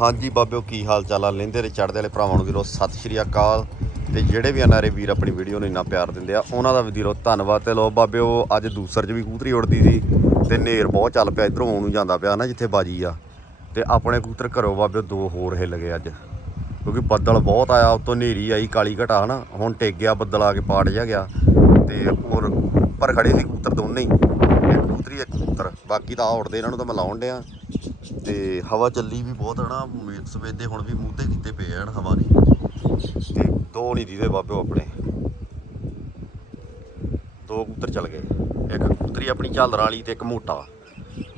ਹਾਂਜੀ ਬਾਬਿਓ, ਕੀ ਹਾਲ ਚਾਲ ਆ? ਲੈਂਦੇ ਤੇ ਚੜਦੇ ਵਾਲੇ ਭਰਾਵਾਂ ਨੂੰ ਵੀਰੋ, ਸਤਿ ਸ਼੍ਰੀ ਅਕਾਲ। ਤੇ ਜਿਹੜੇ ਵੀ ਅਨਾਰੇ ਵੀਰ ਆਪਣੀ ਵੀਡੀਓ ਨੂੰ ਇੰਨਾ ਪਿਆਰ ਦਿੰਦੇ ਆ, ਉਹਨਾਂ ਦਾ ਵੀ ਵੀਰੋ ਧੰਨਵਾਦ। ਤੇ ਲੋ ਬਾਬਿਓ, ਅੱਜ ਦੂਸਰ 'ਚ ਵੀ ਕੂਤਰੀ ਉੜਦੀ ਸੀ ਤੇ ਨੇਰ ਬਹੁਤ ਚੱਲ ਪਿਆ, ਇਧਰੋਂ ਆਉਣ ਨੂੰ ਜਾਂਦਾ ਪਿਆ ਨਾ ਜਿੱਥੇ ਬਾਜੀ ਆ। ਤੇ ਆਪਣੇ ਕੂਤਰ ਘਰੋਂ ਬਾਬਿਓ ਦੋ ਹੋਰ ਹਿੱਲ ਗਏ ਅੱਜ। ਕਿਉਂਕਿ ਬੱਦਲ ਬਹੁਤ ਆਇਆ, ਉਤੋਂ ਨੇਰੀ ਆਈ ਕਾਲੀ ਘਟਾ, ਹਨਾ? ਹੁਣ ਟਿਕ ਗਿਆ ਬੱਦਲ ਆ ਕੇ, ਪਾੜ ਜਾ ਗਿਆ। ਤੇ ਹੋਰ ਪਰ ਖੜੇ ਸੀ ਕੂਤਰ ਦੋਨੇ ਹੀ। ਇੱਕ ਕਬੂਤਰੀ ਇੱਕ ਕੂਤਰ ਬਾਕੀ ਤਾਂ ਆ ਉੜਦੇ ਇਹਨਾਂ ਨੂੰ ਤਾਂ ਮੈਂ ਲਾਉਣ ਡਿਆ। ਤੇ ਹਵਾ ਚੱਲੀ ਵੀ ਬਹੁਤ ਹੈ ਨਾ ਸਵੇਦੇ ਹੁਣ ਵੀ ਮੂੰਹ ਤੇ ਕੀਤੇ ਪਏ ਹਨ ਹਵਾ ਨੇ ਤੇ ਦੋ ਨਹੀਂ ਦੀਦੇ ਬਾਬੇ ਆਪਣੇ। ਦੋ ਕਬੂਤਰ ਚੱਲ ਗਏ। ਇੱਕ ਕਬੂਤਰੀ ਆਪਣੀ ਝਾਲਰਾਂ ਵਾਲੀ ਤੇ ਇੱਕ ਮੋਟਾ।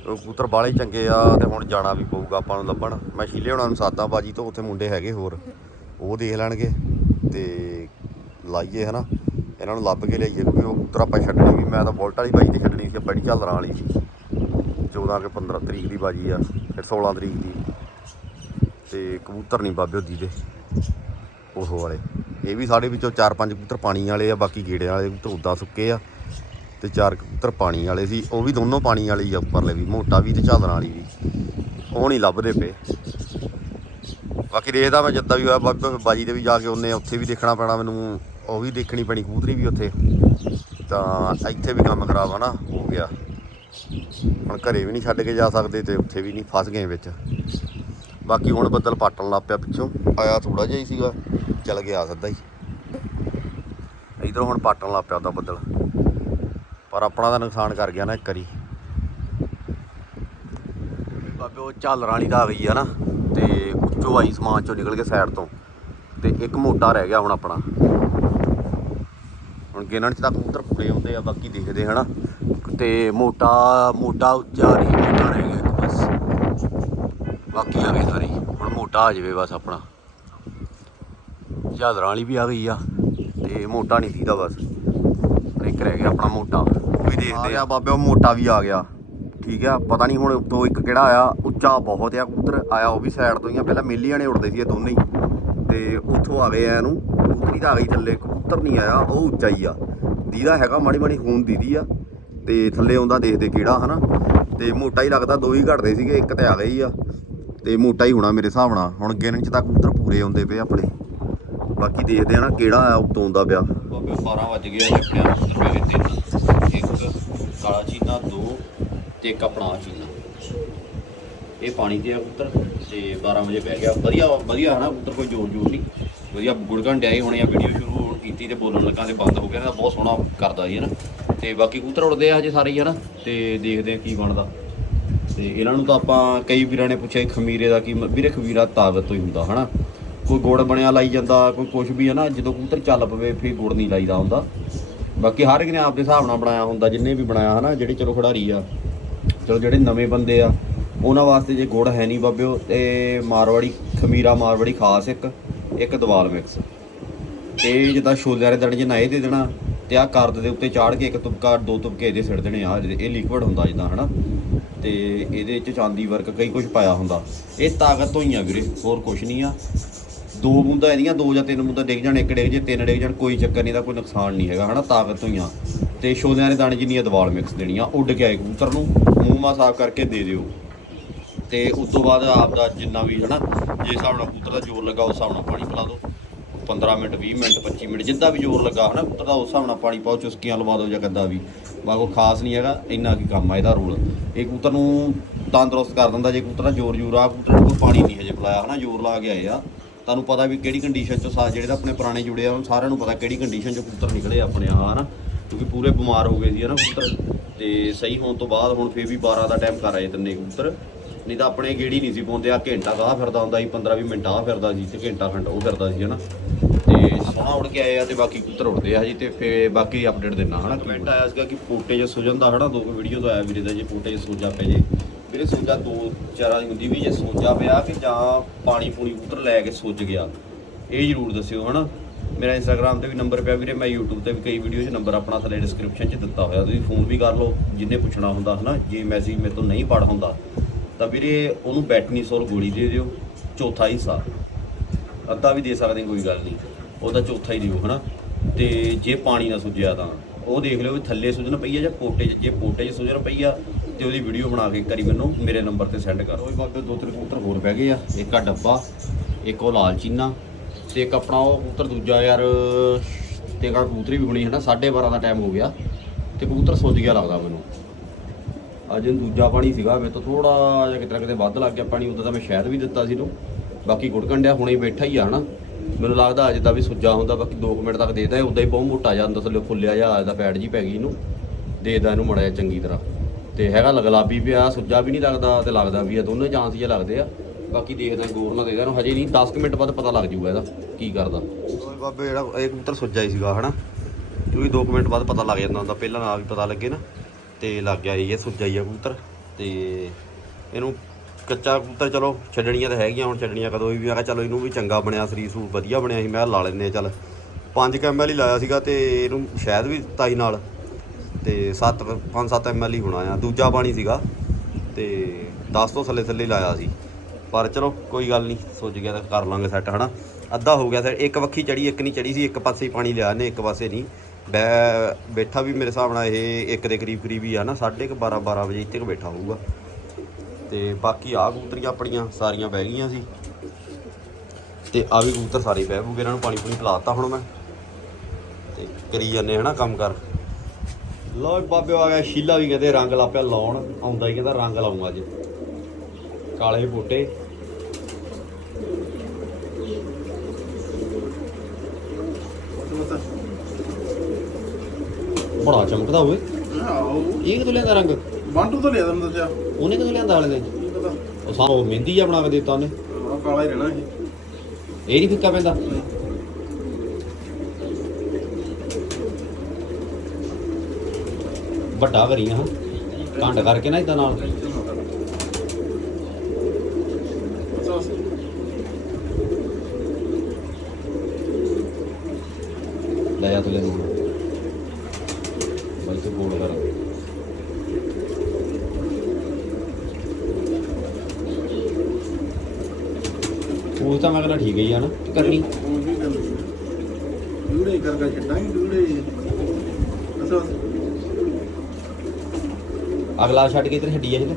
ਉਹ ਕਬੂਤਰ ਬਾਲੇ ਚੰਗੇ ਆ ਤੇ ਹੁਣ ਜਾਣਾ ਵੀ ਪਊਗਾ ਆਪਾਂ ਨੂੰ ਲੱਭਣ। ਮੈਂ ਸ਼ੀਲੇ ਹੁਣਾਂ ਨੂੰ ਸਾਦਾ ਬਾਜੀ ਤੋਂ, ਉੱਥੇ ਮੁੰਡੇ ਹੈਗੇ ਹੋਰ। ਉਹ ਦੇਖ ਲੈਣਗੇ ਤੇ ਲਾਈਏ ਹਨਾ। ਇਹਨਾਂ ਨੂੰ ਲੱਭ ਕੇ ਲਿਆਈਏ ਕਿਉਂਕਿ ਉਹ ਕਬੂਤਰ ਆਪਾਂ ਛੱਡਣੀ ਵੀ, ਮੈਂ ਤਾਂ ਬੋਲਟ ਵਾਲੀ ਬਾਜੀ ਤੇ ਛੱਡਣੀ ਸੀ ਬੜੀ ਝਾਲਰਾਂ ਵਾਲੀ ਸੀ। 14 ਕਿ 15 ਤਰੀਕ ਦੀ ਬਾਜੀ ਆ, ਫਿਰ 16 ਤਰੀਕ ਦੀ। ਤੇ ਕਬੂਤਰ ਨਹੀਂ ਬਾਬੇ ਦੀ ਦੇ, ਉਹ ਵਾਲੇ। ਇਹ ਵੀ ਸਾਡੇ ਵਿੱਚੋਂ ਚਾਰ ਪੰਜ ਕਬੂਤਰ ਪਾਣੀ ਵਾਲੇ ਆ, ਬਾਕੀ ਗੇੜਿਆਂ ਵਾਲੇ ਕਬੂਤਰ ਉਦਾਂ ਸੁੱਕੇ ਆ। ਤੇ ਚਾਰ ਕਬੂਤਰ ਪਾਣੀ ਵਾਲੇ ਸੀ, ਉਹ ਵੀ ਦੋਨੋਂ ਪਾਣੀ ਵਾਲੇ ਹੀ ਆ ਉੱਪਰਲੇ ਵੀ, ਮੋਟਾ ਵੀ ਤੇ ਝਾਲਣ ਵਾਲੀ ਵੀ। ਉਹ ਨਹੀਂ ਲੱਭਦੇ ਪਏ। ਬਾਕੀ ਦੇਖਦਾ ਮੈਂ ਜਿੱਦਾਂ ਵੀ ਹੋਇਆ, ਬਾਬੇ ਬਾਜੀ ਦੇ ਵੀ ਜਾ ਕੇ ਉਹਨੇ ਉੱਥੇ ਵੀ ਦੇਖਣਾ ਪੈਣਾ ਮੈਨੂੰ, ਉਹ ਵੀ ਦੇਖਣੀ ਪੈਣੀ ਕਬੂਤਰੀ ਵੀ ਉੱਥੇ। ਤਾਂ ਇੱਥੇ ਵੀ ਕੰਮ ਖਰਾਬ ਆ ਨਾ, ਹੋ ਗਿਆ। ਹੁਣ ਘਰੇ ਵੀ ਨਹੀਂ ਛੱਡ ਕੇ ਜਾ ਸਕਦੇ ਤੇ ਉੱਥੇ ਵੀ ਨਹੀਂ ਫਸ ਗਏ ਵਿੱਚ। ਬਾਕੀ ਹੁਣ ਬੱਦਲ ਪਾਟਣ ਲੱਗ ਪਿਆ ਪਿੱਛੋਂ। ਆਇਆ ਥੋੜਾ ਜਿਹਾ ਹੀ ਸੀਗਾ, ਚੱਲ ਗਿਆ ਸਿੱਧਾ ਹੀ। ਇਧਰੋਂ ਹੁਣ ਪਾਟਣ ਲੱਗ ਪਿਆ ਉਹਦਾ ਬੱਦਲ। ਪਰ ਆਪਣਾ ਤਾਂ ਨੁਕਸਾਨ ਕਰ ਗਿਆ ਨਾ ਇੱਕ ਵਾਰੀ। ਬਾਬੇ, ਉਹ ਝਾਲਰਾਂ ਵਾਲੀ ਦਾ ਆ ਗਈ ਆ ਨਾ, ਤੇ ਉੱਚੋਂ ਆਈ ਸਮਾਨ ਚੋਂ ਨਿਕਲ ਕੇ ਸਾਈਡ ਤੋਂ। ਤੇ ਇੱਕ ਮੋਟਾ ਰਹਿ ਗਿਆ ਹੁਣ ਆਪਣਾ। ਹੁਣ ਗਿਣਨ ਚ ਤਾਂ ਕਬੂਤਰ ਪੂਰੇ ਹੁੰਦੇ ਆ, ਬਾਕੀ ਦੇਖਦੇ ਹਨਾ। ਤੇ ਮੋਟਾ ਮੋਟਾ ਉੱਚਾ ਨਹੀਂ, ਮੋਟਾ ਰਹਿ ਗਿਆ ਇੱਕ ਬਸ। ਬਾਕੀ ਆ ਗਏ ਸਾਰੇ। ਹੁਣ ਮੋਟਾ ਆ ਜਾਵੇ ਬਸ ਆਪਣਾ। ਝਾਲਰਾਂ ਵਾਲੀ ਵੀ ਆ ਗਈ ਆ, ਤੇ ਮੋਟਾ ਨਹੀਂ ਦੀਦਾ ਬਸ। ਇੱਕ ਰਹਿ ਗਿਆ ਆਪਣਾ ਮੋਟਾ। ਉਹ ਵੀ ਦੇਖਦੇ ਆ। ਬਾਬੇ, ਉਹ ਮੋਟਾ ਵੀ ਆ ਗਿਆ। ਠੀਕ ਆ, ਪਤਾ ਨਹੀਂ ਹੁਣ ਉੱਤੋਂ ਇੱਕ ਕਿਹੜਾ ਆਇਆ। ਉੱਚਾ ਬਹੁਤ ਆ, ਕਬੂਤਰ ਆਇਆ ਉਹ ਵੀ ਸਾਈਡ ਤੋਂ ਹੀ ਆ। ਪਹਿਲਾਂ ਮੇਲੀਆਂ ਨੇ ਉੜਦੇ ਸੀ ਇਹ ਦੋਨੇ ਹੀ। ਤੇ ਉੱਥੋਂ ਆ ਗਏ ਆ ਇਹਨੂੰ। ਕਬੂਤਰੀ ਤਾਂ ਆ ਗਈ ਥੱਲੇ, ਕਬੂਤਰ ਨਹੀਂ ਆਇਆ, ਉਹ ਉੱਚਾ ਹੀ ਆ। ਦੀਦਾ ਹੈਗਾ ਮਾੜੀ ਮਾੜੀ ਖੂਨ ਦੀਦੀ ਆ। ਤੇ ਥੱਲੇ ਆਉਂਦਾ ਦੇਖਦੇ ਕਿਹੜਾ, ਹਨਾ? ਤੇ ਮੋਟਾ ਹੀ ਲੱਗਦਾ ਦੋ ਹੀ ਘਟਦੇ ਸੀਗੇ, ਇੱਕ ਤੇ ਆ ਗਈ ਆ। ਤੇ ਮੋਟਾ ਹੀ ਹੋਣਾ ਮੇਰੇ ਹਿਸਾਬ ਨਾਲ। ਹੁਣ ਗਿਣਨ ਚ ਤਾਂ ਕਬੂਤਰ ਪੂਰੇ ਆਉਂਦੇ ਪਏ ਆਪਣੇ। ਬਾਕੀ ਦੇਖਦੇ ਆ ਨਾ ਕਿਹੜਾ ਆ ਉੱਤੋਂ ਆਉਂਦਾ ਪਿਆ। ਬਾਬੇ 12 ਵਜ ਗਏ ਆਪਣੇ ਆਪ ਨੂੰ ਰੁਪਏ ਤਿੰਨ। ਇੱਕ ਕਾਲਾ ਚੀਨਾ, ਦੋ ਤੇ ਇੱਕ ਆਪਣਾ ਚੀਨਾ। ਇਹ ਪਾਣੀ ਤੇ ਆ ਕਬੂਤਰ, ਤੇ 12 ਵਜੇ ਬਹਿ ਗਿਆ। ਵਧੀਆ ਵਧੀਆ ਹੈ ਨਾ ਕਬੂਤਰ, ਕੋਈ ਜ਼ੋਰ ਜ਼ੋਰ ਨਹੀਂ। ਵਧੀਆ, ਗੁੜਗਣ ਡਿਆ ਹੀ ਹੋਣੇ ਆ ਵੀਡੀਓ ਸ਼ੁਰੂ ਹੋਣ ਕੀਤੀ ਤੇ ਬੋਲਣ ਲੱਗਾ ਤੇ ਬੰਦ ਹੋ ਗਿਆ ਤਾਂ ਬਹੁਤ ਸੋਹਣਾ ਕਰਦਾ ਜੀ ਹੈ ਨਾ ਤੇ ਬਾਕੀ ਕਬੂਤਰ ਉੜਦੇ ਆ ਹਜੇ ਸਾਰੇ ਹੀ ਹੈ ਨਾ ਤੇ ਦੇਖਦੇ ਆ ਕੀ ਬਣਦਾ। ਤੇ ਇਹਨਾਂ ਨੂੰ ਤਾਂ ਆਪਾਂ ਕਈ ਵੀਰਾਂ ਨੇ ਪੁੱਛਿਆ ਖਮੀਰੇ ਦਾ ਕੀ ਵੀਰੇ ਖਮੀਰਾ ਤਾਕਤ ਤੋਂ ਹੀ ਹੁੰਦਾ, ਹਨਾ। ਕੋਈ ਗੁੜ ਬਣਿਆ ਲਾਈ ਜਾਂਦਾ, ਕੋਈ ਕੁਝ ਵੀ ਹੈ ਨਾ ਜਦੋਂ ਕਬੂਤਰ ਚੱਲ ਪਵੇ, ਫਿਰ ਗੁੜ ਨਹੀਂ ਲਾਈਦਾ ਹੁੰਦਾ। ਬਾਕੀ ਹਰ ਇੱਕ ਨੇ ਆਪਦੇ ਹਿਸਾਬ ਨਾਲ ਬਣਾਇਆ ਹੁੰਦਾ, ਜਿੰਨੇ ਵੀ ਬਣਾਇਆ, ਹਨਾ। ਜਿਹੜੇ ਚਲੋ ਖਿਡਾਰੀ ਆ, ਚਲੋ ਜਿਹੜੇ ਨਵੇਂ ਬੰਦੇ ਆ, ਉਹਨਾਂ ਵਾਸਤੇ ਜੇ ਗੁੜ ਹੈ ਨਹੀਂ ਬਾਬਿਓ, ਤੇ ਮਾਰਵਾੜੀ, ਖਮੀਰਾ ਮਾਰਵਾੜੀ ਖਾਸ ਇੱਕ ਇੱਕ ਦਵਾਲ ਮਿਕਸ। ਤੇ ਜਿੱਦਾਂ ਛੋਲਿਆਂ ਦੇ ਦਾਣੇ ਜਿਹਾ ਇਹ ਦੇ ਦੇਣਾ ਤੇ ਆਹ ਕਰਦ ਦੇ ਉੱਤੇ ਚਾੜ ਕੇ ਇੱਕ ਤੁਪਕਾ, ਦੋ ਤੁਪਕੇ ਇਹਦੇ ਸਿੱਟ ਦੇਣੇ ਆ ਜਿਹੜੇ ਇਹ ਲਿਕਵਿਡ ਹੁੰਦਾ ਜਿੱਦਾਂ, ਹਨਾ? ਤੇ ਇਹਦੇ ਵਿੱਚ ਚਾਂਦੀ ਵਰਕ ਕਈ ਕੁਝ ਪਾਇਆ ਹੁੰਦਾ। ਇਹ ਤਾਕਤ ਤੋਂ ਹੀ ਆ ਵੀਰੇ, ਹੋਰ ਕੁਝ ਨਹੀਂ ਆ। ਦੋ ਬੂੰਦਾਂ ਇਹਦੀਆਂ, ਦੋ ਜਾਂ ਤਿੰਨ ਬੂੰਦਾਂ ਡਿੱਗ ਜਾਣ, ਇੱਕ ਡਿੱਗ ਜੇ, ਤਿੰਨ ਡਿੱਗ ਜਾਣ, ਕੋਈ ਚੱਕਰ ਨਹੀਂ ਦਾ ਕੋਈ ਨੁਕਸਾਨ ਨਹੀਂ ਹੈਗਾ, ਹਨਾ? ਤਾਕਤ ਤੋਂ ਹੀ ਆ ਤੇ ਛੋਲਿਆਂ ਦੇ ਦਾਣੇ ਜਿੰਨੀਆਂ ਦਵਾਲ ਮਿਕਸ ਦੇਣੀਆਂ ਉੱਡ ਕੇ ਆਏ ਕਬੂਤਰ ਨੂੰ, ਮੂੰਹ ਮਾ ਸਾਫ਼ ਕਰਕੇ ਦੇ ਦਿਓ। ਤੇ ਉਸ ਤੋਂ ਬਾਅਦ ਆਪ ਦਾ ਜਿੰਨਾ ਵੀ, ਹਨਾ ਜੇ ਹਿਸਾਬ ਨਾਲ ਕਬੂਤਰ ਦਾ ਜ਼ੋਰ ਲੱਗਾ, ਉਸ ਹਿਸਾਬ ਨਾਲ ਪਾਣੀ ਪਿਲਾ ਦਿਓ। 15 ਮਿੰਟ 20 ਮਿੰਟ 25 ਮਿੰਟ, ਜਿੱਦਾਂ ਵੀ ਜ਼ੋਰ ਲੱਗਾ ਹਨਾ ਪੁੱਤਰ ਦਾ ਉਸ ਹਿਸਾਬ ਨਾਲ ਪਾਣੀ ਪਾਓ, ਚੁਸਕੀਆਂ ਲਵਾ ਦਿਓ ਜਾਂ ਕਿੱਦਾਂ ਵੀ। ਬਾ ਕੋਈ ਖਾਸ ਨਹੀਂ ਹੈਗਾ, ਇੰਨਾ ਕੀ ਕੰਮ ਆ ਇਹਦਾ ਰੋਲ। ਇਹ ਕਬੂਤਰ ਨੂੰ ਤੰਦਰੁਸਤ ਕਰ ਦਿੰਦਾ, ਜੇ ਕਬੂਤਰ ਦਾ ਜ਼ੋਰ ਜ਼ੋਰ ਆ, ਕਬੂਤਰ ਨੂੰ ਕੋਈ ਪਾਣੀ ਨਹੀਂ ਹਜੇ ਪਿਲਾਇਆ ਹਨਾ, ਜ਼ੋਰ ਲਾ ਕੇ ਆਏ ਆ। ਤੁਹਾਨੂੰ ਪਤਾ ਵੀ ਕਿਹੜੀ ਕੰਡੀਸ਼ਨ ਚ ਸਾ, ਜਿਹੜੇ ਤਾਂ ਆਪਣੇ ਪੁਰਾਣੇ ਜੁੜੇ ਆ, ਉਹਨਾਂ ਸਾਰਿਆਂ ਨੂੰ ਪਤਾ ਕਿਹੜੀ ਕੰਡੀਸ਼ਨ ਚ ਕਬੂਤਰ ਨਿਕਲੇ ਆਪਣੇ ਆ ਹਨਾ। ਕਿਉਂਕਿ ਪੂਰੇ ਬਿਮਾਰ ਹੋ ਗਏ ਸੀ ਹਨਾ ਕਬੂਤਰ। ਤੇ ਸਹੀ ਹੋਣ ਤੋਂ ਬਾਅਦ ਹੁਣ ਫੇਰ ਵੀ 12 ਦਾ ਟਾਈਮ ਕਰ ਆਏ ਤਿੰਨੇ ਕਬੂਤਰ। ਨਹੀਂ ਤਾਂ ਆਪਣੇ ਗੇੜੀ ਨਹੀਂ ਸੀ ਪਾਉਂਦੇ ਆ ਘੰਟਾ ਦਾ ਫਿਰਦਾ ਹੁੰਦਾ ਸੀ 15 20 ਮਿੰਟ ਆ ਫਿਰਦਾ ਸੀ ਤੇ ਘੰਟਾ ਖੰਡ ਉਹ ਫਿਰਦਾ ਸੀ ਹਨਾ? ਤੇ ਸੋਹਣਾ ਉੜ ਕੇ ਆਏ ਆ ਤੇ ਬਾਕੀ ਕਬੂਤਰ ਉੜਦੇ ਆ ਜੀ ਤੇ ਫੇ ਬਾਕੀ ਅਪਡੇਟ ਦੇਣਾ ਹਨਾ? ਕਮੈਂਟ ਆਇਆ ਸੀਗਾ ਕਿ ਪੋਟੇ 'ਚ ਸੁਜਨ ਦਾ ਹਨਾ? ਦੋ ਵੀਡੀਓ ਤੋਂ ਆਇਆ ਵੀਰੇ ਦਾ ਜੇ ਪੋਟੇ 'ਚ ਸੋਜਾ ਪੈ ਜੇ। ਵੀਰੇ ਸੋਜਾ ਦੋ ਚਾਰਾਂ ਦੀ ਹੁੰਦੀ ਵੀ ਜੇ ਸੋਜਾ ਪਿਆ ਕਿ ਜਾਂ ਪਾਣੀ ਪੂਣੀ ਕਬੂਤਰ ਲੈ ਕੇ ਸੁੱਜ ਗਿਆ। ਇਹ ਜ਼ਰੂਰ ਦੱਸਿਓ ਹਨਾ? ਮੇਰਾ ਇੰਸਟਾਗ੍ਰam ਤੇ ਵੀ ਨੰਬਰ ਪਿਆ ਵੀਰੇ ਮੈਂ YouTube ਤੇ ਵੀ ਕਈ ਵੀਡੀਓ 'ਚ ਨੰਬਰ ਆਪਣਾ ਥੱਲੇ ਡਿਸਕ੍ਰਿਪਸ਼ਨ 'ਚ ਦਿੱਤਾ ਹੋਇਆ ਤੁਸੀਂ ਫੋਨ ਵੀ ਕਰ ਲਓ ਜਿੰਨੇ ਪੁੱਛਣਾ ਹੁੰਦਾ ਹਨਾ? ਜੇ ਮੈਸੇਜ ਮੇਰੇ ਤੋਂ ਨਹੀਂ ਪੜ ਹੁੰਦਾ ਤਾਂ ਵੀਰੇ ਉਹਨੂੰ ਬੈਟਨੀਸੋਲ ਗੋਲੀ ਦੇ ਦਿਓ, ਚੌਥਾ ਹਿੱਸਾ। ਅੱਧਾ ਵੀ ਦੇ ਸਕਦੇ ਕੋਈ ਗੱਲ ਨਹੀਂ ਉਹਦਾ ਚੌਥਾ ਹੀ ਦਿਓ, ਹਨਾ? ਤੇ ਜੇ ਪਾਣੀ ਨਾ ਸੁੱਜਿਆ ਤਾਂ। ਉਹ ਦੇਖ ਲਿਓ ਵੀ ਥੱਲੇ ਸੁੱਜਣ ਪਈ ਆ ਜਾਂ ਪੋਟੇ 'ਚ, ਜੇ ਪੋਟੇ 'ਚ ਸੁੱਜਣ ਪਈ ਆ ਤੇ ਉਹਦੀ ਵੀਡੀਓ ਬਣਾ ਕੇ ਕਰੀ ਮੈਨੂੰ ਮੇਰੇ ਨੰਬਰ ਤੇ ਸੈਂਡ ਕਰ। ਓਏ ਬਾਬੇ, ਦੋ ਤਿੰਨ ਕਬੂਤਰ ਹੋਰ ਬਹਿ ਗਏ ਆ। ਇੱਕ ਆ ਡੱਬਾ, ਇੱਕ ਉਹ ਲਾਲ ਚੀਨਾ ਤੇ ਇੱਕ ਆਪਣਾ ਉਹ ਕਬੂਤਰ ਦੂਜਾ ਯਾਰ, ਤੇ ਕਾ ਕਬੂਤਰੀ ਵੀ ਬਣੀ ਹੈ ਨਾ 12:30 ਦਾ ਟਾਈਮ ਹੋ ਗਿਆ ਤੇ ਕਬੂਤਰ ਸੁੱਜ ਗਿਆ ਲੱਗਦਾ ਮੈਨੂੰ। ਅੱਜ ਦੂਜਾ ਪਾਣੀ ਸੀਗਾ, ਮੇਰੇ ਤੋਂ ਥੋੜਾ ਜਿਹਾ ਕਿਤੇ ਨਾ ਕਿਤੇ ਵੱਧ ਲੱਗ ਗਿਆ ਪਾਣੀ, ਉਦੋਂ ਤਾਂ ਮੈਂ ਸ਼ਾਇਦ ਵੀ ਦਿੱਤਾ ਸੀ ਇਹਨੂੰ। ਬਾਕੀ ਗੁੜਕਣ ਡਿਆ ਹੁਣੇ ਬੈਠਾ ਹੀ ਆ ਹਨਾ। ਮੈਨੂੰ ਲੱਗਦਾ ਅੱਜ ਦਾ ਵੀ ਸੁੱਜਾ ਹੁੰਦਾ, ਬਾਕੀ 2 ਮਿੰਟ ਤੱਕ ਦੇਦਾ ਉਦਾਂ ਹੀ ਬਹੁਤ ਮੋਟਾ ਜਿਹਾ ਅੰਦਰ ਥੱਲੇ ਫੁੱਲਿਆ ਜਿਹਾ ਦਾ ਫੈਟ ਜੀ ਪੈ ਗਈ ਇਹਨੂੰ। ਦੇਦਾ ਇਹਨੂੰ ਮੜਿਆ ਚੰਗੀ ਤਰ੍ਹਾਂ। ਤੇ ਹੈਗਾ ਲਗਲਾਬੀ ਪਿਆ, ਸੁੱਜਾ ਵੀ ਨਹੀਂ ਲੱਗਦਾ ਤੇ ਲੱਗਦਾ ਵੀ ਆ, ਦੋਨੇ ਚਾਂਸ ਹੀ ਲੱਗਦੇ ਆ। ਬਾਕੀ ਦੇਖਦਾ ਗੌਰ ਨਾਲ ਦੇਖਦਾ ਇਹਨੂੰ, ਹਜੇ ਨਹੀਂ 10 ਕੁ ਮਿੰਟ ਬਾਅਦ ਪਤਾ ਲੱਗ ਜੂਗਾ ਇਹਦਾ, ਕੀ ਕਰਦਾ। ਓਏ ਬਾਬੇ, ਜਿਹੜਾ ਇਹ ਕਬੂਤਰ ਸੁੱਜਾ ਹੀ ਸੀਗਾ, ਹਨਾ। ਕਿਉਂਕਿ 2 ਮਿੰਟ ਬਾਅਦ ਪਤਾ ਲੱਗ ਜਾਂਦਾ ਹੁੰਦਾ, ਪਹਿਲਾਂ ਨਾ ਵੀ ਪਤਾ ਲੱਗੇ ਨਾ। ਤੇ ਲੱਗ ਗਿਆ ਇਹ ਸੁੱਜਾ ਆ ਕਬੂਤਰ ਤੇ ਇਹਨੂੰ ਕੱਚਾ ਕਬੂਤਰ ਚਲੋ ਛੱਡਣੀਆਂ ਤਾਂ ਹੈਗੀਆਂ, ਹੁਣ ਛੱਡਣੀਆਂ ਕਦੋਂ ਵੀ ਮੈਂ ਕਿਹਾ ਚਲੋ ਇਹਨੂੰ ਵੀ ਚੰਗਾ ਬਣਿਆ, ਸਰੀਰ ਸੂਰ ਵਧੀਆ ਬਣਿਆ ਸੀ, ਮੈਂ ਲਾ ਲੈਨੇ ਆ ਚੱਲ। 5 ਐਮਐਲ ਹੀ ਲਾਇਆ ਸੀਗਾ ਤੇ ਇਹਨੂੰ ਸ਼ਾਇਦ ਵੀ ਤਾਈ ਨਾਲ। ਤੇ 7 5-7 ਐਮਐਲ ਹੀ ਹੋਣਾ ਆ। ਦੂਜਾ ਪਾਣੀ ਸੀਗਾ ਤੇ 10 ਤੋਂ ਥੱਲੇ ਥੱਲੇ ਲਾਇਆ ਸੀ। ਪਰ ਚਲੋ ਕੋਈ ਗੱਲ ਨਹੀਂ ਸੋਚ ਗਿਆ ਤਾਂ ਕਰ ਲਾਂਗੇ ਸੈੱਟ ਹਨਾ? ਅੱਧਾ ਹੋ ਗਿਆ ਸੈੱਟ ਇੱਕ ਵੱਖੀ ਚੜੀ, ਇੱਕ ਨਹੀਂ ਚੜੀ ਸੀ, ਇੱਕ ਪਾਸੇ ਪਾਣੀ ਲਿਆ ਨੇ ਇੱਕ ਪਾਸੇ ਨਹੀਂ। ਬੈ ਬੈਠਾ ਵੀ ਮੇਰੇ ਹਿਸਾਬ ਨਾਲ ਇਹ ਇੱਕ ਦੇ ਕਰੀਬ ਕਰੀਬ ਹੀ ਆ ਨਾ 12:30 12 ਵਜੇ ਇੱਥੇ ਕੁ ਬੈਠਾ ਹੋਊਗਾ। ਤੇ ਬਾਕੀ ਆ ਕਬੂਤਰੀਆਂ ਆਪਣੀਆਂ ਸਾਰੀਆਂ ਬਹਿ ਗਈਆਂ ਸੀ। ਤੇ ਆ ਵੀ ਕਬੂਤਰ ਸਾਰੇ ਬਹਿ ਬੂਗੇ ਇਹਨਾਂ ਨੂੰ ਪਾਣੀ ਪੂਣੀ ਪਿਲਾਤਾ ਹੁਣ ਮੈਂ। ਤੇ ਕਰੀ ਜਾਂਦੇ ਹਨਾ ਕੰਮ ਕਰ। ਲੋ ਬਾਬੇ ਆ ਗਿਆ, ਸ਼ੀਲਾ ਵੀ ਕਹਿੰਦੇ ਰੰਗ ਲਾਪਿਆ ਲਾਉਣ, ਆਉਂਦਾ ਹੀ ਕਹਿੰਦਾ ਰੰਗ ਲਾਉਂਗਾ ਅੱਜ। ਕਾਲੇ ਬੂਟੇ। ਬੜਾ ਚਮਕਦਾ ਹੋਵੇ ਆਹੋ। ਇਹ ਕਿਦੋਂ ਲਿਆਂਦਾ ਰੰਗ? ਬੰਟੂ ਤੋਂ ਲਿਆ ਤੁਹਾਨੂੰ ਦੱਸਿਆ। ਉਹਨੇ ਕਿਦੋਂ ਲਿਆਂਦਾ ਵਾਲੇ ਨੇ ਕੀ ਪਤਾ। ਉਹ ਸਾਨੂੰ ਮਹਿੰਦੀ ਜਿਹਾ ਬਣਾ ਕੇ ਦਿੱਤਾ ਉਹਨੇ। ਕਾਲਾ ਹੀ ਰਹਿਣਾ ਇਹ ਇਹ ਨਹੀਂ ਫਿੱਕਾ ਪੈਂਦਾ। ਵੱਡਾ ਕਰੀ ਹਾਂ। ਕੰਡ ਕਰਕੇ ਨਾ ਇਦਾਂ ਨਾਲ। ਅੱਛਾ ਲੈ ਜਾ ਤੁਲੇ ਨੂੰ ਬਾਈ ਤੇ ਗੋਲ ਕਰ ਉਹ ਤਾਂ ਮੈਂ ਕਹਿੰਦਾ ਠੀਕ ਹੀ ਆ ਨਾ ਕਰਨੀ। ਵੀ ਡੂੜੇ ਕਰਕੇ ਛੱਡਾਂਗੇ ਡੂੜੇ ਅੱਛਾ ਅਗਲਾ ਛੱਡ ਕੇ ਇੱਧਰ ਛੱਡੀ ਆ ਜਿਹਨੇ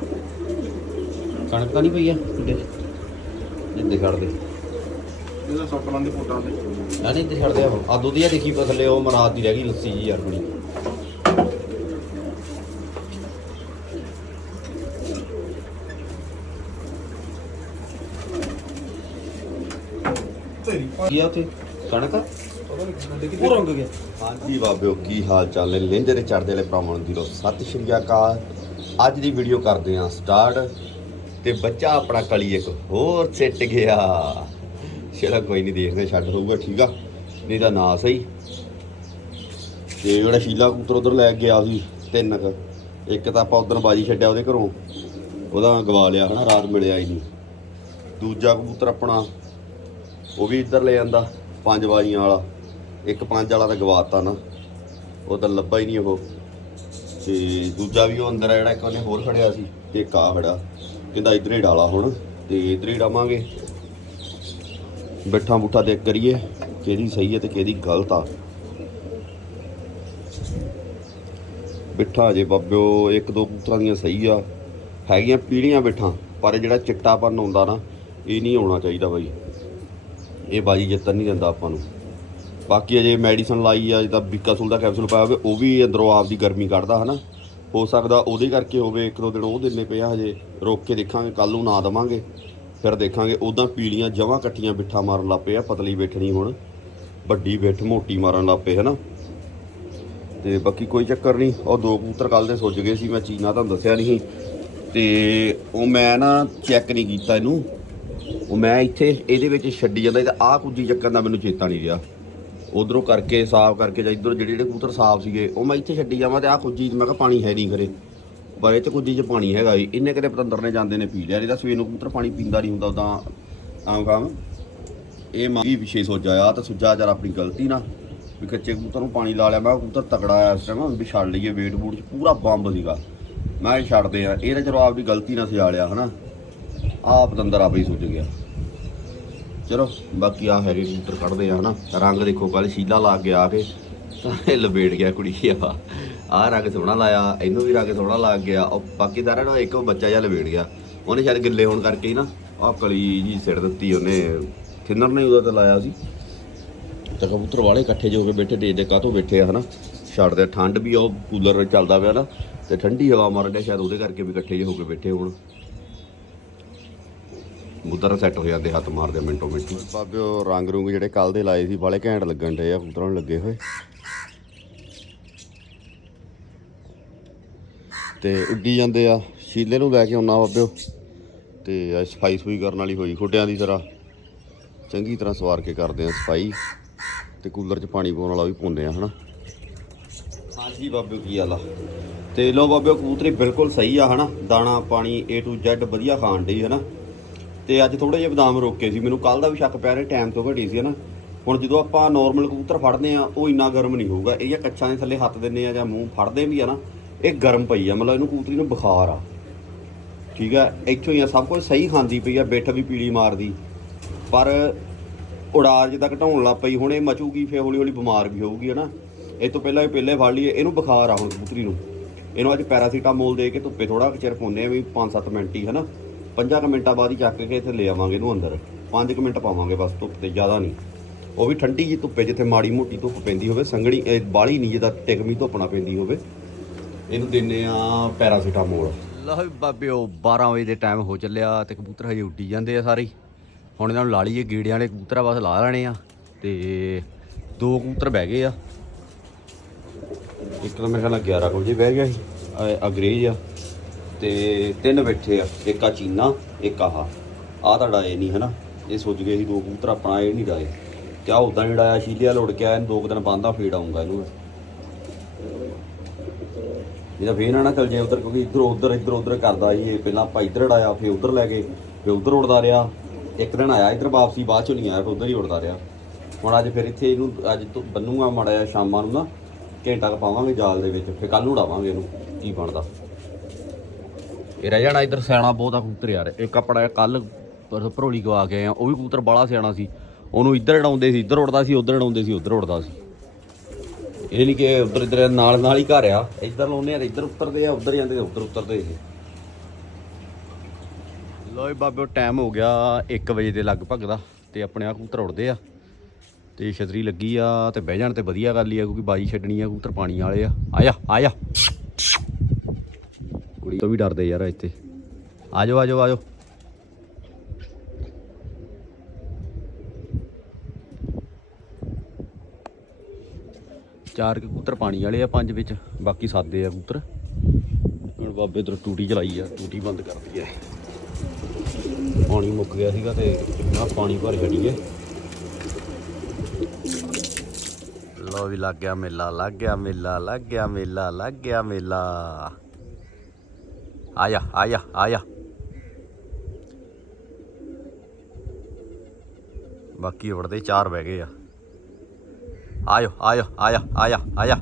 ਕਣਕ ਤਾਂ ਨਹੀਂ ਪਈ ਆ ਟੁੱਡੇ ਇੱਥੇ ਛੱਡ ਦੇ। ਇਹਦਾ ਸੱਪਲਾਂ ਦੇ ਫੋਟਾਂ ਤੇ। ਨਾ ਨਹੀਂ ਇੱਥੇ ਛੱਡ ਦੇ ਆ ਦੁੱਧ ਜਿਹਾ ਦੇਖੀ ਪਾ ਥੱਲੇ ਉਹ ਮਰਾਦ ਦੀ ਰਹਿ ਗਈ ਲੱਸੀ ਜੀ ਯਾਰ ਬਣੀ। ਕੀ ਆ ਉੱਥੇ? ਕਣਕ? ਉਹ ਰੰਗ ਗਿਆ। ਹਾਂਜੀ ਬਾਬਿਓ ਕੀ ਹਾਲ ਚਾਲ ਨੇ? ਲਹਿੰਦੇ ਦੇ ਚੜਦੇ ਵਾਲੇ ਭਰਾਵਾਂ ਨੂੰ ਦਿਲੋਂ ਸਤਿ ਸ਼੍ਰੀ ਅਕਾਲ। ਅੱਜ ਦੀ ਵੀਡੀਓ ਕਰਦੇ ਹਾਂ ਸਟਾਰਟ ਤੇ ਬੱਚਾ ਆਪਣਾ ਕਲੀ ਇੱਕ ਹੋਰ ਸਿੱਟ ਗਿਆ। ਚਲੋ ਕੋਈ ਨਹੀਂ ਦੇਖਦੇ, ਛੱਡ ਹੋਊਗਾ, ਠੀਕ ਆ? ਨਹੀਂ ਤਾਂ ਨਾ ਸਹੀ। ਤੇ ਜਿਹੜਾ ਸ਼ੀਲਾ ਕਬੂਤਰ ਉਧਰ ਲੈ ਕੇ ਗਿਆ ਸੀ, ਤਿੰਨ ਕੁ। ਇੱਕ ਤਾਂ ਆਪਾਂ ਉਧਰ ਬਾਜੀ ਛੱਡਿਆ ਉਹਦੇ ਘਰੋਂ। ਉਹਦਾ ਗਵਾ ਲਿਆ, ਹਨਾ, ਰਾਤ ਮਿਲਿਆ ਹੀ ਨਹੀਂ। ਦੂਜਾ ਕਬੂਤਰ ਆਪਣਾ ਉਹ ਵੀ ਇੱਧਰ ਲੈ ਜਾਂਦਾ ਪੰਜ ਬਾਜੀਆਂ ਵਾਲਾ। ਇੱਕ ਪੰਜ ਵਾਲਾ ਤਾਂ ਗਵਾਤਾ ਨਾ। ਉਹ ਤਾਂ ਲੱਭਾ ਹੀ ਨਹੀਂ ਉਹ। ਤੇ ਦੂਜਾ ਵੀ ਉਹ ਅੰਦਰ ਆ ਜਿਹੜਾ ਇੱਕ ਉਹਨੇ ਹੋਰ ਖੜਿਆ ਸੀ, ਤੇ ਇੱਕ ਖੜਾ। ਕਹਿੰਦਾ ਇੱਧਰ ਹੀ ਡਾਲਾ ਹੁਣ, ਤੇ ਇੱਧਰ ਹੀ ਡਾਵਾਂਗੇ। ਬੈਠਾ ਬੁੱਠਾ ਦੇਖ ਕਰੀਏ, ਕਿਹਦੀ ਸਹੀ ਹੈ ਤੇ ਕਿਹਦੀ ਗਲਤ ਆ। ਬਿੱਠਾ ਜੇ ਬਾਬਿਓ, ਇੱਕ ਦੋ ਕਬੂਤਰਾਂ ਦੀਆਂ ਸਹੀ ਆ। ਹੈਗੀਆਂ ਪੀੜੀਆਂ ਬਿੱਠਾਂ ਪਰ ਜਿਹੜਾ ਚਿੱਟਾਪਨ ਆਉਂਦਾ ਨਾ, ਇਹ ਨਹੀਂ ਆਉਣਾ ਚਾਹੀਦਾ ਬਾਈ। ਇਹ ਬਾਜੀ ਜਿੱਤਣ ਨਹੀਂ ਦਿੰਦਾ ਆਪਾਂ ਨੂੰ। ਬਾਕੀ ਅਜੇ ਮੈਡੀਸਨ ਲਾਈ ਆ, ਜਿੱਦਾਂ ਬਿਕਾਸੂਲ ਦਾ ਕੈਪਸੂਲ ਪਾਇਆ ਹੋਵੇ, ਉਹ ਵੀ ਅੰਦਰੋਂ ਆਪ ਦੀ ਗਰਮੀ ਕੱਢਦਾ ਹਨਾ। ਹੋ ਸਕਦਾ ਉਹਦੇ ਕਰਕੇ ਹੋਵੇ, ਇੱਕ ਦੋ ਦਿਨ ਉਹ ਦਿੰਨੇ ਪਏ ਆ, ਹਜੇ ਰੋਕ ਕੇ ਦੇਖਾਂਗੇ ਕੱਲ ਨੂੰ ਨਾ ਦਵਾਂਗੇ। ਫਿਰ ਦੇਖਾਂਗੇ ਉਦਾਂ ਪੀਲੀਆਂ ਜਮਾਂ ਕੱਟੀਆਂ ਬਿੱਠਾ ਮਾਰਨ ਲੱਗ ਪਏ ਆ, ਪਤਲੀ ਬੈਠਣੀ ਹੁਣ। ਵੱਡੀ ਬਿੱਠ, ਮੋਟੀ ਮਾਰਨ ਲੱਗ ਪਏ, ਹਨਾ। ਤੇ ਬਾਕੀ ਕੋਈ ਚੱਕਰ ਨਹੀਂ, ਉਹ ਦੋ ਕਬੂਤਰ ਕੱਲ ਦੇ ਸੁੱਜ ਗਏ ਸੀ, ਮੈਂ ਚੀਨਾ ਤੁਹਾਨੂੰ ਦੱਸਿਆ ਨਹੀਂ। ਸੀ। ਤੇ ਉਹ ਮੈਂ ਨਾ ਚੈੱਕ ਨਹੀਂ ਕੀਤਾ ਇਹਨੂੰ। ਉਹ ਮੈਂ ਇੱਥੇ ਇਹਦੇ ਵਿੱਚ ਛੱਡੀ ਜਾਂਦਾ ਤੇ ਆਹ ਕੁੱਜੀ ਚੱਕਣ ਦਾ ਮੈਨੂੰ ਚੇਤਾ ਨਹੀਂ ਰਿਹਾ। ਉਧਰੋਂ ਕਰਕੇ, ਸਾਫ਼ ਕਰਕੇ ਜਾਂ ਇਧਰੋਂ ਜਿਹੜੇ ਜਿਹੜੇ ਕਬੂਤਰ ਸਾਫ਼ ਸੀਗੇ, ਉਹ ਮੈਂ ਇੱਥੇ ਛੱਡੀ ਜਾਵਾਂ ਤੇ ਆਹ ਕੁੱਜੀ ਮੈਂ ਕਿਹਾ ਪਾਣੀ ਹੈ ਨਹੀਂ ਖਰੇ। ਪਰ ਇਹ ਚ ਕੁੱਜੀ 'ਚ ਪਾਣੀ ਹੈਗਾ ਜੀ ਇੰਨੇ ਕਦੇ ਪਤੰਦਰ ਨੇ ਜਾਂਦੇ ਨੇ ਪੀ ਲਿਆ। ਨਹੀਂ ਤਾਂ ਸਵੇਰ ਨੂੰ ਕਬੂਤਰ ਪਾਣੀ ਪੀਂਦਾ ਨਹੀਂ ਹੁੰਦਾ ਉਦਾਂ। ਆਮ ਖਾਮ। ਇਹ ਮੈਂ ਵੀ ਵਿਸ਼ੇ ਸੋਚਿਆ ਆ ਤਾਂ ਸੁੱਜਾ ਯਾਰ ਆਪਣੀ ਗਲਤੀ ਨਾ। ਵੀ ਕੱਚੇ ਕਬੂਤਰ ਨੂੰ ਪਾਣੀ ਲਾ ਲਿਆ। ਮੈਂ ਕਿਹਾ ਕਬੂਤਰ ਤਕੜਾ ਆ ਇਸ ਟਾਈਮ, ਵੀ ਛੱਡ ਲਈਏ ਵੇਟ ਬੂਟ ਚ ਪੂਰਾ ਬੰਬ ਸੀਗਾ। ਮੈਂ ਕਿਹਾ ਛੱਡਦੇ ਆ। ਇਹ ਤਾਂ ਚਲੋ ਆਪਦੀ ਗਲਤੀ ਨਾਲ ਸਜਾ ਲਿਆ, ਹਨਾ। ਆਪ ਪਤੰਦਰ ਆਪੇ ਹੀ ਸੁੱਜ ਗਿਆ। ਚਲੋ ਬਾਕੀ ਆ ਹੈਗੇ ਕਬੂਤਰ ਕੱਢਦੇ ਆ ਹਨਾ? ਰੰਗ ਦੇਖੋ ਕੱਲ ਸ਼ੀਲਾ ਲਾ ਕੇ ਆ ਕੇ ਤਾਂ ਲਪੇਟ ਗਿਆ ਕੁੜੀ ਆ। ਆਹ ਰੰਗ ਸੋਹਣਾ ਲਾਇਆ ਇਹਨੂੰ ਵੀ ਰੰਗ ਸੋਹਣਾ ਲੱਗ ਗਿਆ। ਉਹ ਬਾਕੀ ਸਾਰਿਆਂ ਨੂੰ ਇੱਕ ਬੱਚਾ ਜਿਹਾ ਲਵੇੜ ਗਿਆ। ਉਹਨੇ ਸ਼ਾਇਦ ਗਿੱਲੇ ਹੋਣ ਕਰਕੇ ਹੀ ਨਾ ਆਹ ਕਲੀ ਜੀ ਸਿੜ ਦਿੱਤੀ ਉਹਨੇ। ਖਿੰਨਰ ਨੇ ਉਹਦਾ ਤੇ ਲਾਇਆ ਸੀ। ਤੇ ਕਬੂਤਰ ਵਾਲੇ ਇਕੱਠੇ ਜੋ ਕੇ ਬੈਠੇ ਦੇਖਦੇ ਕਾਹਤੋਂ ਬੈਠੇ ਆ ਹਨਾ? ਛੱਡਦੇ ਠੰਡ ਵੀ ਆ, ਉਹ ਕੂਲਰ ਚੱਲਦਾ ਪਿਆ ਨਾ ਤੇ ਠੰਡੀ ਹਵਾ ਮਾਰਨ ਡਿਆ ਸ਼ਾਇਦ ਉਹਦੇ ਕਰਕੇ ਵੀ ਇਕੱਠੇ ਜਿਹੇ ਹੋ ਕੇ ਬੈਠੇ ਹੋਣ। ਮੁੱਦਰ ਸੈੱਟ ਹੋ ਜਾਂਦੇ ਹੱਥ ਮਾਰਦੇ ਮਿੰਟੋ ਮਿੰਟ। ਬਾਬਿਓ ਰੰਗ ਰੁੰਗ ਜਿਹੜੇ ਕੱਲ ਦੇ ਲਾਏ ਸੀ, ਬਾਲੇ ਘੈਂਟ ਲੱਗਣ ਡੇ ਆ ਕਬੂਤਰਾਂ ਨੂੰ ਲੱਗੇ ਹੋਏ। ਤੇ ਉੱਡੀ ਜਾਂਦੇ ਆ, ਸ਼ੀਲੇ ਨੂੰ ਲੈ ਕੇ ਆਉਣਾ ਬਾਬਿਓ ਤੇ ਸਫ਼ਾਈ ਸਫੂਈ ਕਰਨ ਵਾਲੀ ਹੋਈ ਖੁੱਡਿਆਂ ਦੀ ਤਰ੍ਹਾਂ ਚੰਗੀ ਤਰ੍ਹਾਂ ਸਵਾਰ ਕੇ ਕਰਦੇ ਆ ਸਫ਼ਾਈ। ਤੇ ਕੂਲਰ 'ਚ ਪਾਣੀ ਪਾਉਣ ਵਾਲਾ ਵੀ ਪਾਉਂਦੇ ਆ, ਹਨਾ। ਹਾਂਜੀ ਬਾਬਿਓ ਕੀ ਹਾਲ ਆ? ਤੇ ਲੋ ਬਾਬਿਓ ਕਬੂਤਰੀ ਬਿਲਕੁਲ ਸਹੀ ਆ, ਹਨਾ। ਦਾਣਾ, ਪਾਣੀ A to Z ਵਧੀਆ ਖਾਣ ਡਈ, ਹਨਾ। ਤੇ ਅੱਜ ਥੋੜੇ ਜਿਹਾ ਬਦਾਮ ਰੋਕੇ ਸੀ। ਮੈਨੂੰ ਕੱਲ ਦਾ ਵੀ ਸ਼ੱਕ ਪੈ ਰਿਹਾ, ਟਾਈਮ ਤੋਂ ਘਟੀ ਸੀ ਹਨਾ ਹੁਣ ਜਦੋਂ ਆਪਾਂ ਨਾਰਮਲ ਕਬੂਤਰ ਫੜਦੇ ਆ ਉਹ ਇੰਨਾ ਗਰਮ ਨਹੀਂ ਹੋਊਗਾ। ਇਹ ਜਾਂ ਕੱਚਾਂ ਦੇ ਥੱਲੇ ਹੱਥ ਦਿੰਨੇ ਆ ਜਾਂ ਮੂੰਹ ਫੜਦੇ ਵੀ ਆ ਨਾ, ਇਹ ਗਰਮ ਪਈ ਆ। ਮਤਲਬ ਇਹਨੂੰ ਕਬੂਤਰੀ ਨੂੰ ਬੁਖਾਰ ਆ। ਠੀਕ ਆ? ਇੱਥੋਂ ਹੀ ਆ, ਸਭ ਕੁਝ ਸਹੀ ਖਾਂਦੀ ਪਈ ਆ, ਬਿੱਠ ਵੀ ਪੀਲੀ ਮਾਰਦੀ। ਪਰ ਉਡਾਰ ਜਿੱਦਾਂ ਘਟਾਉਣ ਲੱਗ ਪਈ, ਹੁਣ ਇਹ ਮਚੂਗੀ ਫੇਰ ਹੌਲੀ ਹੌਲੀ ਬਿਮਾਰ ਵੀ ਹੋਊਗੀ ਹਨਾ ਇਹ ਤੋਂ ਪਹਿਲਾਂ ਇਹ ਪਹਿਲੇ ਫੜ ਲਈਏ, ਇਹਨੂੰ ਬੁਖਾਰ ਆ ਹੁਣ ਕਬੂਤਰੀ ਨੂੰ। ਇਹਨੂੰ ਅੱਜ ਪੈਰਾਸੀਟਾਮੋਲ ਦੇ ਕੇ ਧੁੱਪੇ ਥੋੜਾ ਚਿਰ ਪਾਉਂਦੇ ਆ ਵੀ 5-7 ਮਿੰਟ ਹੀ ਹਨਾ 5 ਮਿੰਟਾਂ ਬਾਅਦ ਹੀ ਚੱਕ ਕੇ ਇੱਥੇ ਲੈ ਆਵਾਂਗੇ ਇਹਨੂੰ ਅੰਦਰ। 5 ਮਿੰਟ ਪਾਵਾਂਗੇ ਬਸ ਧੁੱਪ ਤੇ ਜ਼ਿਆਦਾ ਨਹੀਂ। ਉਹ ਵੀ ਠੰਡੀ ਜੀ ਧੁੱਪੇ ਜਿੱਥੇ ਮਾੜੀ ਮੋਟੀ ਧੁੱਪ ਪੈਂਦੀ ਹੋਵੇ ਸੰਘਣੀ ਇਹ ਬਾਹਲੀ ਨਹੀਂ ਜਿਹਦਾ ਟਿਕਮੀ ਧੁੱਪ ਨਾ ਪੈਂਦੀ ਹੋਵੇ। ਇਹਨੂੰ ਦਿੰਨੇ ਆ ਪੈਰਾਸੀਟਾਮੋਲ। ਲਓ ਬਾਬਿਓ 12 ਵਜੇ ਦੇ ਟਾਈਮ ਹੋ ਚੱਲਿਆ ਤੇ ਕਬੂਤਰ ਹਜੇ ਉੱਡੀ ਜਾਂਦੇ ਆ ਸਾਰੇ। ਹੁਣ ਇਹਨਾਂ ਨੂੰ ਲਾ ਲਈਏ ਗੀੜਿਆਂ ਵਾਲੇ ਕਬੂਤਰਾਂ ਬਸ ਲਾ ਲੈਣੇ ਆ ਤੇ ਦੋ ਕਬੂਤਰ ਬਹਿ ਗਏ ਆ। ਇੱਕ ਤਾਂ ਮੇਰੇ ਖਿਆਲ ਨਾਲ 11 ਕੁ ਵਜੇ ਬਹਿ ਗਿਆ ਸੀ। ਅੰਗਰੇਜ਼ ਆ। ਤੇ ਤਿੰਨ ਬੈਠੇ ਆ, ਇੱਕ ਆ ਚੀਨਾ, ਇੱਕ ਆਹ। ਆ ਤਾਂ ਡਾਏ ਨਹੀਂ ਹਨਾ? ਇਹ ਸੋਚ ਗਏ ਸੀ, ਦੋ ਕਬੂਤਰ ਆਪਣਾ, ਇਹ ਨਹੀਂ ਡਾਏ। ਤੇ ਆ ਉਦਾਂ ਜਿਹੜਾ ਆ ਸ਼ੀਲਿਆ ਲੋੜ ਕੇ ਆਇਆ ਇਹਨੂੰ ਦੋ ਕੁ ਦਿਨ ਬੰਦਾ ਫੇੜ ਆਉਂਗਾ ਇਹਨੂੰ ਇਹਦਾ ਫੇਰ ਨਾ ਨਾ ਚੱਲ ਜਾਏ ਉਧਰ, ਕਿਉਂਕਿ ਇਧਰ ਉਧਰ ਇਧਰ ਉਧਰ ਕਰਦਾ ਜੀ ਇਹ। ਪਹਿਲਾਂ ਆਪਾਂ ਇਧਰ ਉਡਾਇਆ ਫੇਰ ਉਧਰ ਲੈ ਗਏ, ਫੇਰ ਉਧਰ ਉੜਦਾ ਰਿਹਾ। ਇੱਕ ਦਿਨ ਆਇਆ ਇਧਰ ਵਾਪਸੀ, ਬਾਅਦ ਚੋਂ ਨਹੀਂ ਆਇਆ, ਫਿਰ ਉਧਰ ਹੀ ਉੜਦਾ ਰਿਹਾ। ਹੁਣ ਅੱਜ ਫਿਰ ਇੱਥੇ ਇਹਨੂੰ, ਅੱਜ ਤੋਂ ਬੰਨੂਗਾ ਮਾੜਾ ਜਿਹਾ ਸ਼ਾਮਾਂ ਨੂੰ ਨਾ, ਘੰਟਾ ਕੁ ਪਾਵਾਂਗੇ ਜਾਲ ਦੇ ਵਿੱਚ, ਫਿਰ ਕੱਲ ਨੂੰ ਉਡਾਵਾਂਗੇ ਇਹਨੂੰ, ਕੀ ਬਣਦਾ। ਇਹ ਰਹਿ ਜਾਣਾ ਇਧਰ, ਸਿਆਣਾ ਬਹੁਤ ਆ ਕਬੂਤਰ ਯਾਰ। ਇੱਕ ਆਪਣਾ ਕੱਲ ਭਰੋਲੀ ਗਵਾ ਕੇ ਆਏ ਆ। ਉਹ ਵੀ ਕਬੂਤਰ ਬੜਾ ਸਿਆਣਾ ਸੀ। ਉਹਨੂੰ ਇੱਧਰ ਉਡਾਉਂਦੇ ਸੀ, ਇੱਧਰ ਉੜਦਾ ਸੀ, ਉੱਧਰ ਉਡਾਉਂਦੇ ਸੀ, ਉੱਧਰ ਉੜਦਾ ਸੀ। ਇਹ ਨਹੀਂ ਕਿ ਉੱਧਰ ਇੱਧਰ ਨਾਲ ਨਾਲ ਹੀ ਘਰ ਆ। ਇੱਧਰ ਲਾਉਨੇ ਆ ਇੱਧਰ ਉਤਰਦੇ ਆ, ਉੱਧਰ ਜਾਂਦੇ ਉੱਧਰ ਉਤਰਦੇ ਇਹ। ਲੋਈ ਬਾਬੇ ਟਾਈਮ ਹੋ ਗਿਆ 1 ਵਜੇ ਦੇ ਲਗਭਗ ਦਾ ਤੇ ਆਪਣੇ ਆ ਕਬੂਤਰ ਉੜਦੇ ਆ। ਤੇ ਛਤਰੀ ਲੱਗੀ ਆ ਤੇ ਬਹਿ ਜਾਣ ਤੇ ਵਧੀਆ ਗੱਲ ਹੀ ਆ, ਕਿਉਂਕਿ ਬਾਜੀ ਛੱਡਣੀ ਆ ਕਬੂਤਰ ਪਾਣੀ ਵਾਲੇ ਆ। ਆਇਆ ਆਇਆ। ਕੁੜੀ ਤੋਂ ਵੀ ਡਰਦੇ ਯਾਰ ਇੱਥੇ। ਆਜੋ ਆਜੋ ਆਜੋ। ਚਾਰ ਕੁ ਕਬੂਤਰ ਪਾਣੀ ਵਾਲੇ ਆ ਪੰਜ ਵਿੱਚ, ਬਾਕੀ ਸਾਦੇ ਆ ਕਬੂਤਰ। ਹੁਣ ਬਾਬੇ ਦਰ ਟੂਟੀ ਚਲਾਈ ਆ, ਟੂਟੀ ਬੰਦ ਕਰਦੀ ਆ। ਇਹ। ਪਾਣੀ ਮੁੱਕ ਗਿਆ ਸੀਗਾ ਤੇ ਆ ਪਾਣੀ ਭਰ ਛੱਡੀਏ। ਲੋ ਵੀ ਲੱਗ ਗਿਆ ਮੇਲਾ, ਲੱਗ ਗਿਆ ਮੇਲਾ, ਲੱਗ ਗਿਆ ਮੇਲਾ, ਲੱਗ ਗਿਆ ਮੇਲਾ। ਆਇਆ ਆਇਆ ਆਇਆ। ਬਾਕੀ ਵੜਦੇ ਚਾਰ ਬਹਿ ਗਏ ਆ। ਆਇਓ ਆਇਓ, ਆਇਆ ਆਇਆ ਆਇਆ।